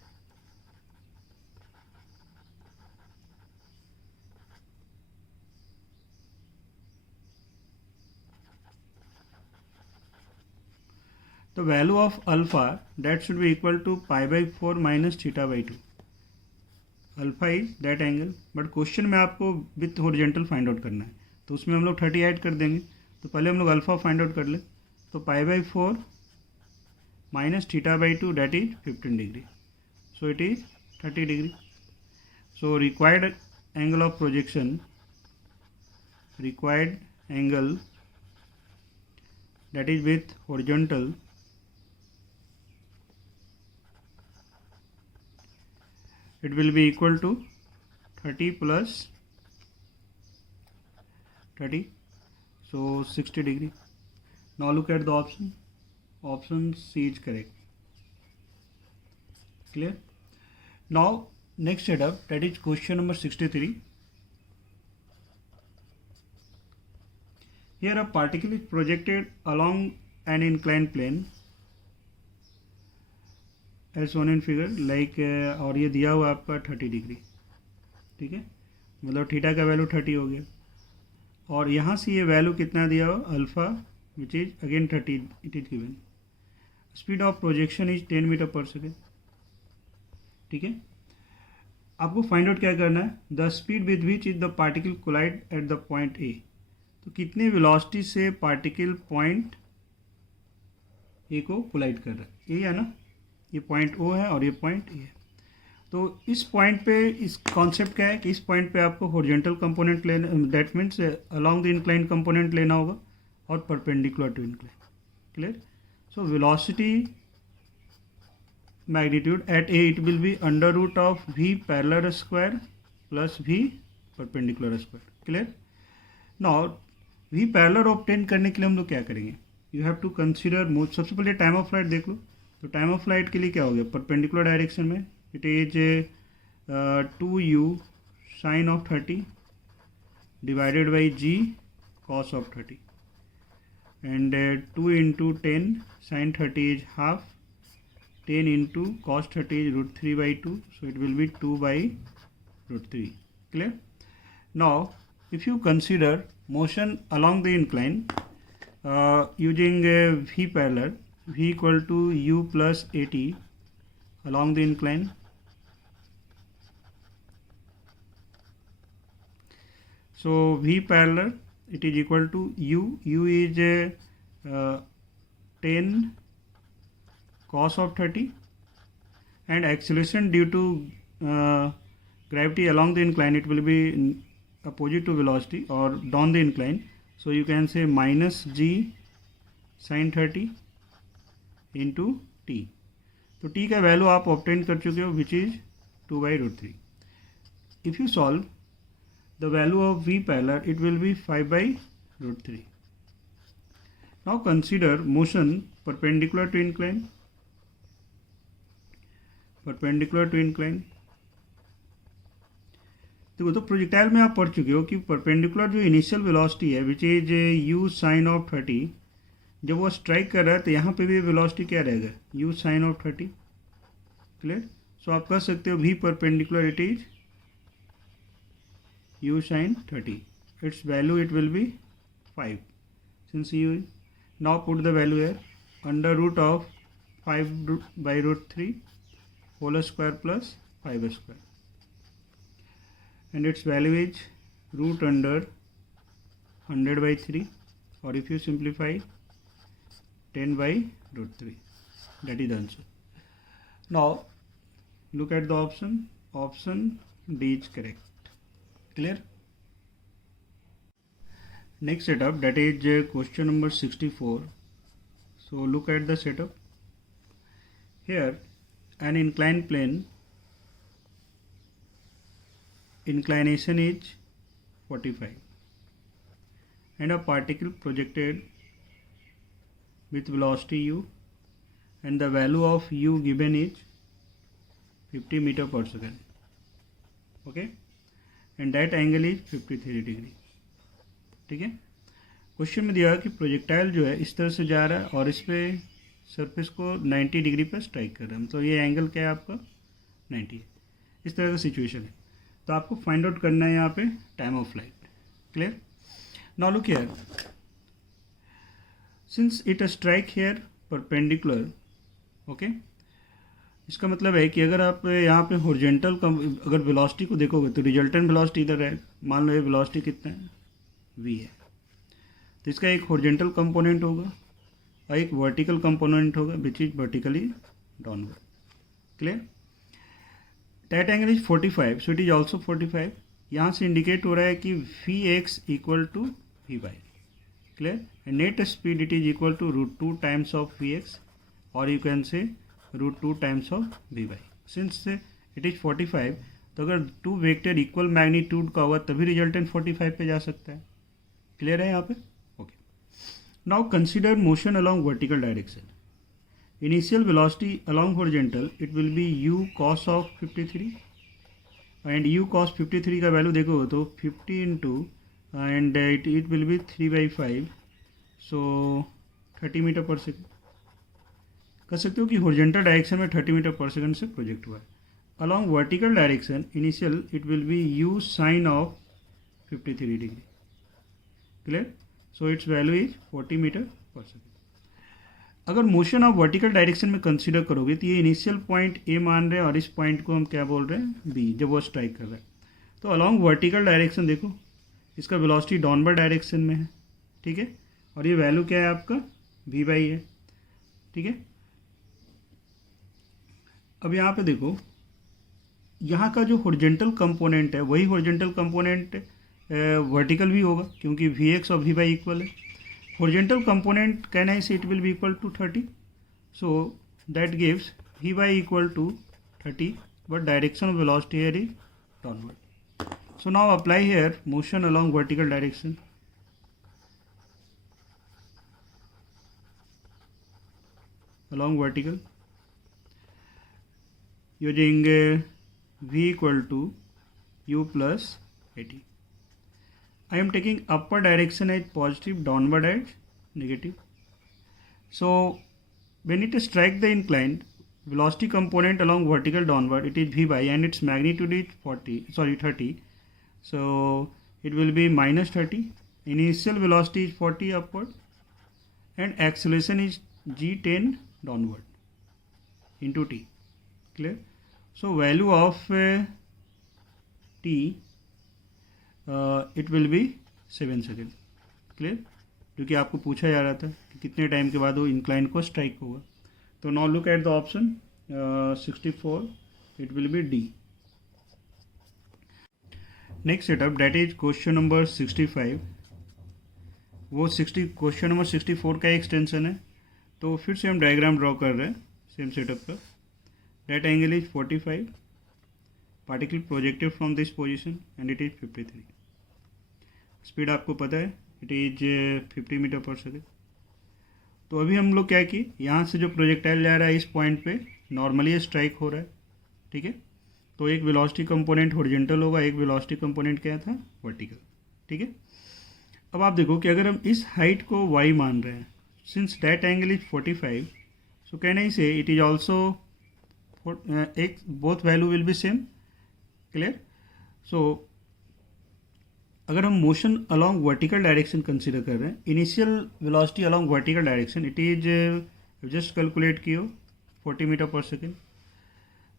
the value of alpha that should be equal to pi by 4 minus theta by 2. Alpha is that angle, but question में आपको with horizontal find out करना है, तो उसमें हम लोग 30 ऐड कर देंगे. तो पहले हम लोग अल्फा फाइंड आउट कर ले. तो pi by 4 minus theta by 2 that is 15 degree. So it is 30 degree. So required angle of projection, required angle that is with horizontal it will be equal to 30 plus 30, so 60 degree. Now look at the option. Option C is correct. Clear? Now next setup, that is question number 63. Here a particle is projected along an inclined plane as shown in figure like और ये दिया हुआ आपका 30 डिग्री. ठीक है, मतलब theta का वैल्यू 30 हो गया, और यहाँ से ये वैल्यू कितना दिया हुआ alpha which is again 30 it is given. Speed of projection is 10 metre पर सेकेंड. ठीक है, आपको फाइंड आउट क्या करना है, the speed with which is the particle collide at the point A. तो कितने वेलोसिटी से पार्टिकल पॉइंट ए को कोलाइड कर रहा है, ये है ना, ये पॉइंट ओ है और ये पॉइंट ए है. तो इस पॉइंट पे इस कॉन्सेप्ट क्या है कि इस पॉइंट पे आपको हॉरिजॉन्टल कंपोनेंट लेना, that means along the incline component लेना होगा और perpendicular to incline. Clear? So velocity magnitude at A it will be under root of v parallel square plus v perpendicular square. Clear? Now v parallel obtain करने के लिए हम लोग क्या करेंगे, यू हैव टू कंसिडर सबसे पहले time of flight देख लो. तो टाइम ऑफ फ्लाइट के लिए क्या हो गया, परपेंडिकुलर डायरेक्शन में it is 2u sine of 30 divided by g cos of 30 and 2 into 10 sine 30 is half, 10 into cos 30 is √3/2, so it will be 2/√3. Clear? Now if you consider motion along the incline using v parallel, v equal to u plus at along the incline. So v parallel it is equal to u is 10 cos of 30 and acceleration due to gravity along the incline it will be opposite to velocity or down the incline, so you can say minus g sin 30 into t. तो t का value आप obtain कर चुके हो which is 2/√3. If you solve the value of V parallel, it will be 5 by root 3. Now consider motion perpendicular to incline. Perpendicular to incline. देखो तो projectile में आप पढ़ चुके हो कि परपेंडिकुलर जो इनिशियल वेलोसिटी है which is u sine of 30, जब वो स्ट्राइक कर रहा है तो यहाँ पे भी वेलोसिटी क्या रहेगा, u sine of 30। Clear? So आप कह सकते हो v perpendicular it is u sine 30, it's value it will be 5 since u। Now put the value है under root of 5 by root 3 whole square plus 5 square, and its value is root under 100 by 3, or if you simplify 10 by root 3, that is the answer. Now look at the option D is correct. Clear? Next setup, that is question number 64. So look at the setup. Here an inclined plane, inclination is 45, and a particle projected with velocity u, and the value of u given is 50 meter per second. Okay, and that angle is 53 degree. ठीक है, question में दिया कि projectile जो है इस तरह से जा रहा है और इस पे सरफेस को 90 डिग्री पर स्ट्राइक कर रहा है, मतलब ये एंगल क्या है आपका 90 है। इस तरह का सिचुएशन है, तो आपको फाइंड आउट करना है यहाँ पे time of flight. Clear? Now look here, since it strike here perpendicular, okay, इसका मतलब है कि अगर आप यहाँ पे हॉरिजॉन्टल अगर वेलोसिटी को देखोगे तो रिजल्टेंट वेलोसिटी इधर है, मान लो ये वेलोसिटी कितना है v है, तो इसका एक हॉरिजॉन्टल कंपोनेंट होगा और एक वर्टिकल कंपोनेंट होगा which is vertically downward. Clear? That angle is 45, so it is also 45। यहाँ से इंडिकेट हो रहा है कि v x equal to v y. Clear? And net speed it is equal to √2 times of v x, और you can say √2 times of v y. Since it is 45, तो अगर to vector equal magnitude का होगा तभी resultant 45 पे जा सकता है। क्लियर है यहाँ पे? Now consider motion along vertical direction. Initial velocity along horizontal, it will be u cos of 53, and u cos 53 का वैल्यू देखो तो 50 into and it will be 3 by 5, so 30 metre पर सेकेंड। कह सकते हो कि हॉरिजॉन्टल डायरेक्शन में 30 metre पर सेकेंड से प्रोजेक्ट हुआ है। Along vertical direction initial it will be u sine of 53 degree. Clear? So its value is 40 metre पर सेकेंड। अगर मोशन ऑफ वर्टिकल डायरेक्शन में कंसीडर करोगे तो ये इनिशियल पॉइंट ए मान रहे हैं और इस पॉइंट को हम क्या बोल रहे हैं बी, जब वो स्ट्राइक कर रहा है। तो अलॉन्ग वर्टिकल डायरेक्शन देखो इसका वेलोसिटी डाउनवर्ड डायरेक्शन में है, ठीक है, और ये वैल्यू क्या है आपका वी बाई है। ठीक है, अब यहाँ पे देखो यहाँ का जो हॉरिजॉन्टल कंपोनेंट है वही हॉरिजॉन्टल कंपोनेंट वर्टिकल भी होगा क्योंकि वी एक्स और वी वाई इक्वल है। हॉरिजॉन्टल कंपोनेंट कहना है it will be equal to 30, so that gives v y equal to 30, but direction of velocity here is downward. So now apply here motion along vertical direction. along vertical using v equal to u plus 80. I am taking upper direction as positive, downward as negative. So when it strike the inclined velocity component along vertical downward, it is v by and its magnitude is 30. So it will be minus 30. Initial velocity is 40 upward and acceleration is g10 downward into t. Clear? So value of t it will be 7 second. Clear? क्योंकि आपको पूछा जा रहा था कि कितने time के बाद वो इंक्लाइन को स्ट्राइक होगा। तो now look at the option 64, it will B D. Next setup that is question number 65। वो क्वेश्चन नंबर 64 का एक्सटेंशन है, तो फिर से हम डायग्राम ड्रॉ कर रहे हैं सेम सेटअप का। That angle is 45, particle projected from this position and it is 53। Speed आपको पता है इट इज 50 मीटर पर सेकेंड। तो अभी हम लोग क्या किए, यहाँ से जो प्रोजेक्टाइल जा रहा है इस पॉइंट पे नॉर्मली स्ट्राइक हो रहा है, ठीक है। तो एक वेलोसिटी कंपोनेंट हॉरिजॉन्टल होगा, एक वेलोसिटी कंपोनेंट क्या था, वर्टिकल, ठीक है। अब आप देखो कि अगर हम इस हाइट को y मान रहे हैं, since that angle is 45, so can I say it is also एक both value will be same, clear. So अगर हम motion along vertical direction consider कर रहे हैं, initial velocity along vertical direction it is just calculate कियो 40 metre पर second.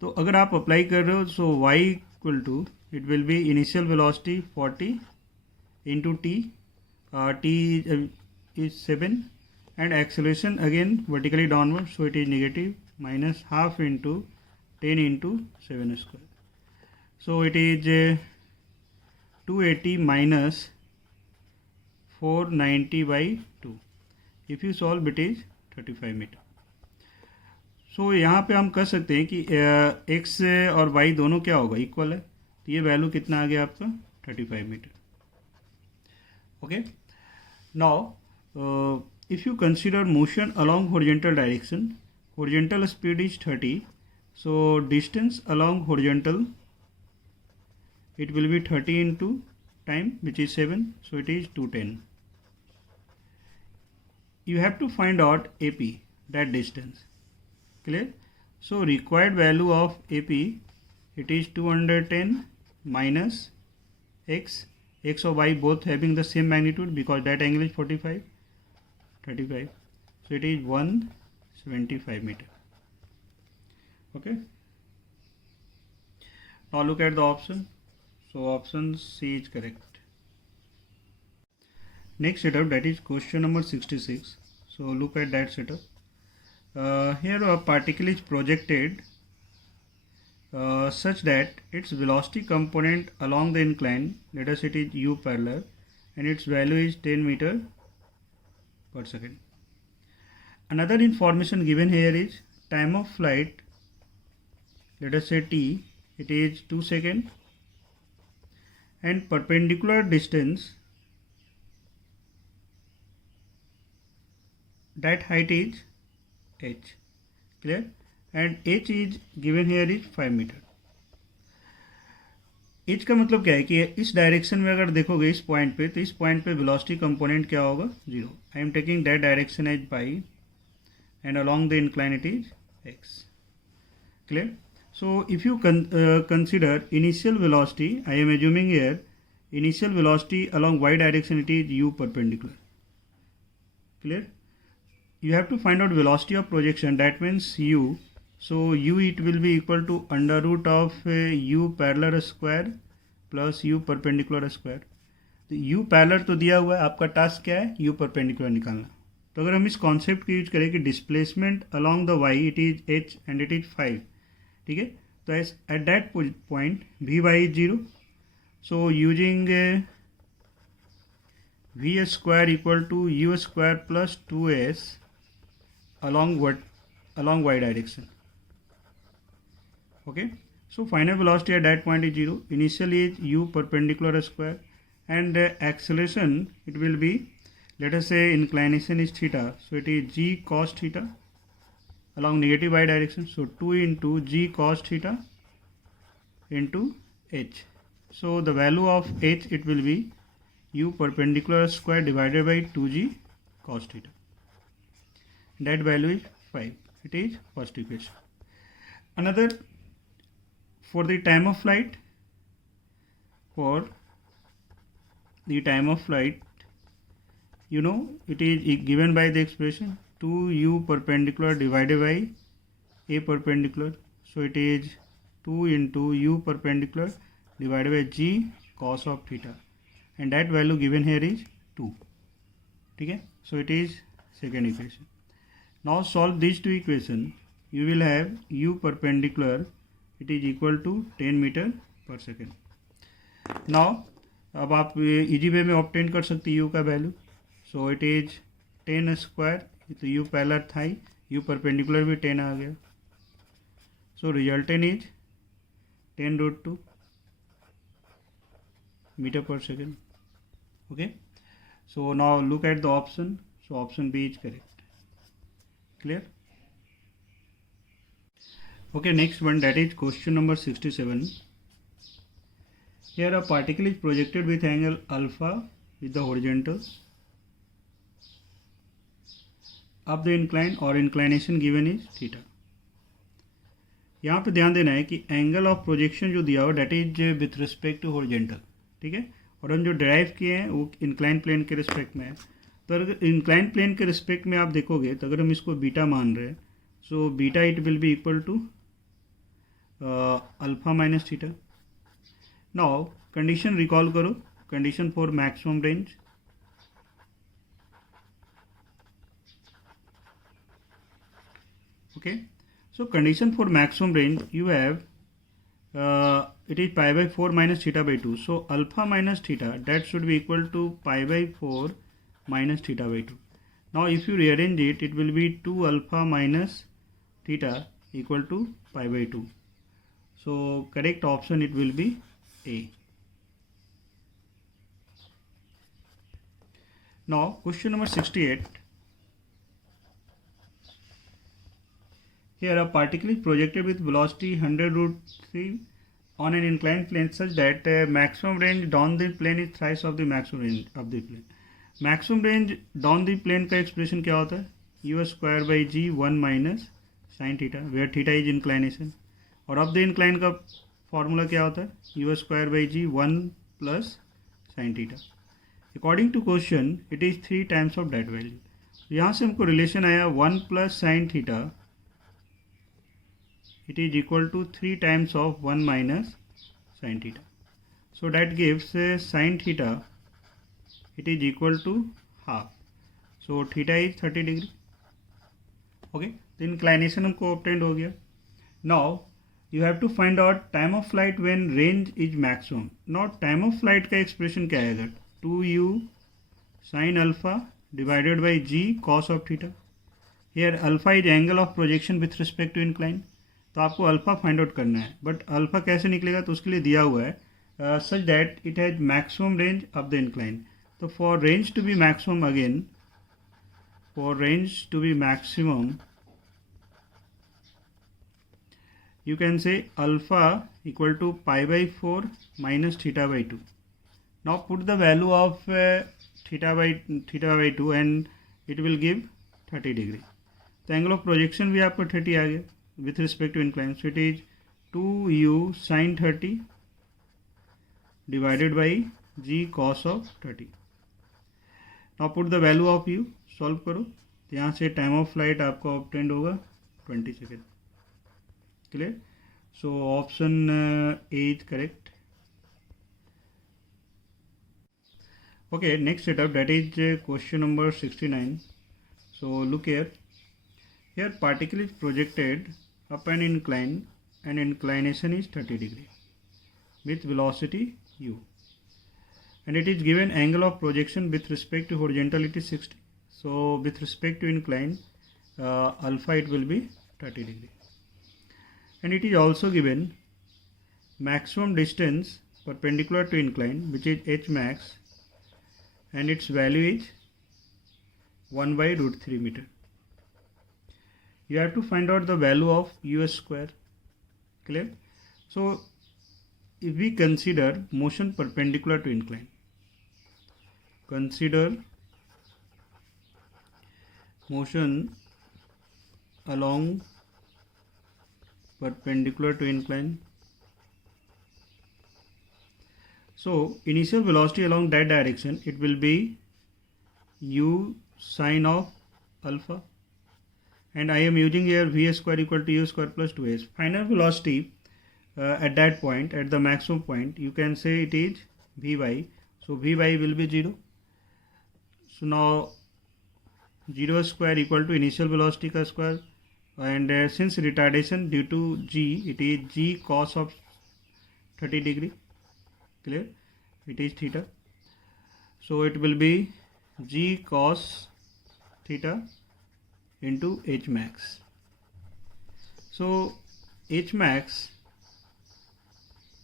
तो अगर आप अप्लाई कर रहे हो so y equal to it will be initial velocity 40 into t, t is 7 and acceleration again vertically downward, so it is negative minus half into 10 into 7 square, so it is 280 minus 490 by 2, if you solve it is 35 meter. So यहाँ पे हम कह सकते हैं कि x और y दोनों क्या होगा, इक्वल है, तो ये वैल्यू कितना आ गया आपका 35 metre, okay. Now, if you consider motion along horizontal direction, horizontal speed is 30, so distance along horizontal, it will be 30 into time, which is 7, so it is 210. You have to find out AP, that distance, clear? So required value of AP, it is 210 minus x or y both having the same magnitude because that angle is 45, 35, so it is 175 meter, okay. Now look at the option, so option C is correct. Next setup, that is question number 66. So look at that setup. Here a particle is projected such that its velocity component along the incline, let us say it is u parallel, and its value is 10 meter per second. Another information given here is time of flight, let us say t, it is 2 seconds, and perpendicular distance, that height is h, clear, and h is given here is 5 metre. h का मतलब क्या है कि इस direction में अगर देखोगे इस पॉइंट पे, तो इस पॉइंट पे वेलोसिटी कंपोनेंट क्या होगा, 0। I am taking that direction as pi and along the incline it is x, clear. So if you consider initial velocity, I am assuming here initial velocity along y direction it is u perpendicular, clear. You have to find out velocity of projection, that means u, so u it will be equal to under root of u parallel square plus u perpendicular square। तो u parallel तो दिया हुआ है, आपका task क्या है, u perpendicular निकालना। तो अगर हम इस कॉन्सेप्ट को यूज करें कि displacement along the y it is h and it is 5, ठीक है, तो eight that point vy is 0, so using v square equal to u square plus 2s along y direction, okay. So final velocity at that point is 0, initially is u perpendicular square, and acceleration it will be, let us say inclination is theta, so it is g cos theta along negative y direction, so 2 into g cos theta into h, so the value of h it will be u perpendicular square divided by 2g cos theta, that value is 5, it is first equation. Another, for the time of flight, you know it is given by the expression 2u perpendicular divided by a perpendicular, so it is 2 into u perpendicular divided by g cos of theta, and that value given here is 2, ठीक है, so it is second equation. Now solve these two equations, you will have u perpendicular it is equal to 10 meter per second. Now अब आप easy way में obtain कर सकते हैं u का value, so it is 10 square, तो u parallel था ही, u perpendicular भी 10 आ गया, सो रिजल्टेंट इज 10√2 मीटर पर second, Okay, so now look at the option. So option B is correct. Clear? Okay, next one, that is question number 67. Here a particle is projected with angle alpha with the horizontal up the incline or inclination given is theta. यहाँ पे ध्यान देना है कि angle of projection जो दिया हुआ that is with respect to horizontal, ठीक है, और हम जो डिराइव किए हैं वो इंक्लाइन प्लेन के रिस्पेक्ट में है. तो अगर इंक्लाइन प्लेन के रिस्पेक्ट में आप देखोगे तो अगर हम इसको बीटा मान रहे हैं, so beta it will be equal to alpha minus theta. Now condition recall करो, condition for maximum range. Okay, so condition for maximum range you have it is pi by 4 minus theta by 2. So alpha minus theta, that should be equal to pi by 4 minus theta by 2. Now if you rearrange it, it will be 2 alpha minus theta equal to pi by 2. So correct option it will be A. Now question number 68. Here a particle is projected with velocity 100 root 3 on an inclined plane such that maximum range down the plane is thrice of the maximum range of the plane. Maximum range down the plane का expression क्या होता है? U square by G 1 minus sin theta where theta is inclination. और अब the incline का formula क्या होता है? U square by G 1 plus sin theta. According to question it is 3 times of that value. यहाँ से हमको relation आया 1 plus sin theta, it is equal to 3 times of 1 minus sin theta. So that gives sin theta, it is equal to half. So theta is 30 degree. Okay, the inclination हमको obtained हो गया. Now you have to find out time of flight when range is maximum. Now time of flight का expression क्या आएगा? 2u sin alpha divided by g cos of theta. Here alpha is angle of projection with respect to incline. तो आपको alpha find out करना है, but alpha कैसे निकलेगा तो उसके लिए दिया हुआ है such that it has maximum range of the incline. तो for range to be maximum again, for range to be maximum you can say alpha equal to pi by 4 minus theta by 2. Now put the value of theta by 2 and it will give 30 degree. तो angle of projection भी आपको 30 आ गया with respect to incline. So it is 2u sin 30 divided by g cos of 30. Now put the value of u, solve करो. तो यहाँ से time of flight आपका obtained होगा 20 second. Clear? So option A is correct. Okay, next setup, that is question number 69. So look here. Here particle is projected up an incline and inclination is 30 degree with velocity u, and it is given angle of projection with respect to horizontal it is 60. So with respect to incline alpha it will be 30 degree, and it is also given maximum distance perpendicular to incline which is h max and its value is 1 by root 3 meter. You have to find out the value of US square. Clear? So if we consider motion perpendicular to incline, consider motion along perpendicular to incline. So initial velocity along that direction it will be u sin of alpha, and I am using here v square equal to u square plus 2s. Final velocity at that point, at the maximum point, you can say it is vy. So vy will be 0. So now 0 square equal to initial velocity ka square, and since retardation due to g, it is g cos of 30 degree. Clear? It is theta. So it will be g cos theta into h max. So h max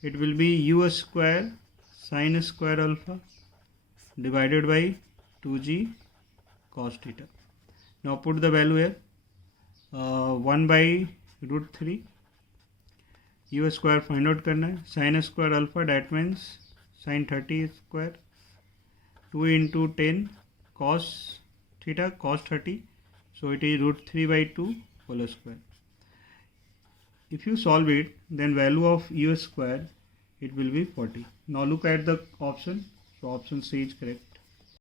it will be u square sin square alpha divided by 2g cos theta. Now put the value here. 1 by root 3 u square find out करना है. Sin square alpha, that means sin 30 square, 2 into 10 cos theta, cos 30, so it is root 3 by 2 whole square. If you solve it, then value of u square, it will be 40. Now look at the option. So option C is correct.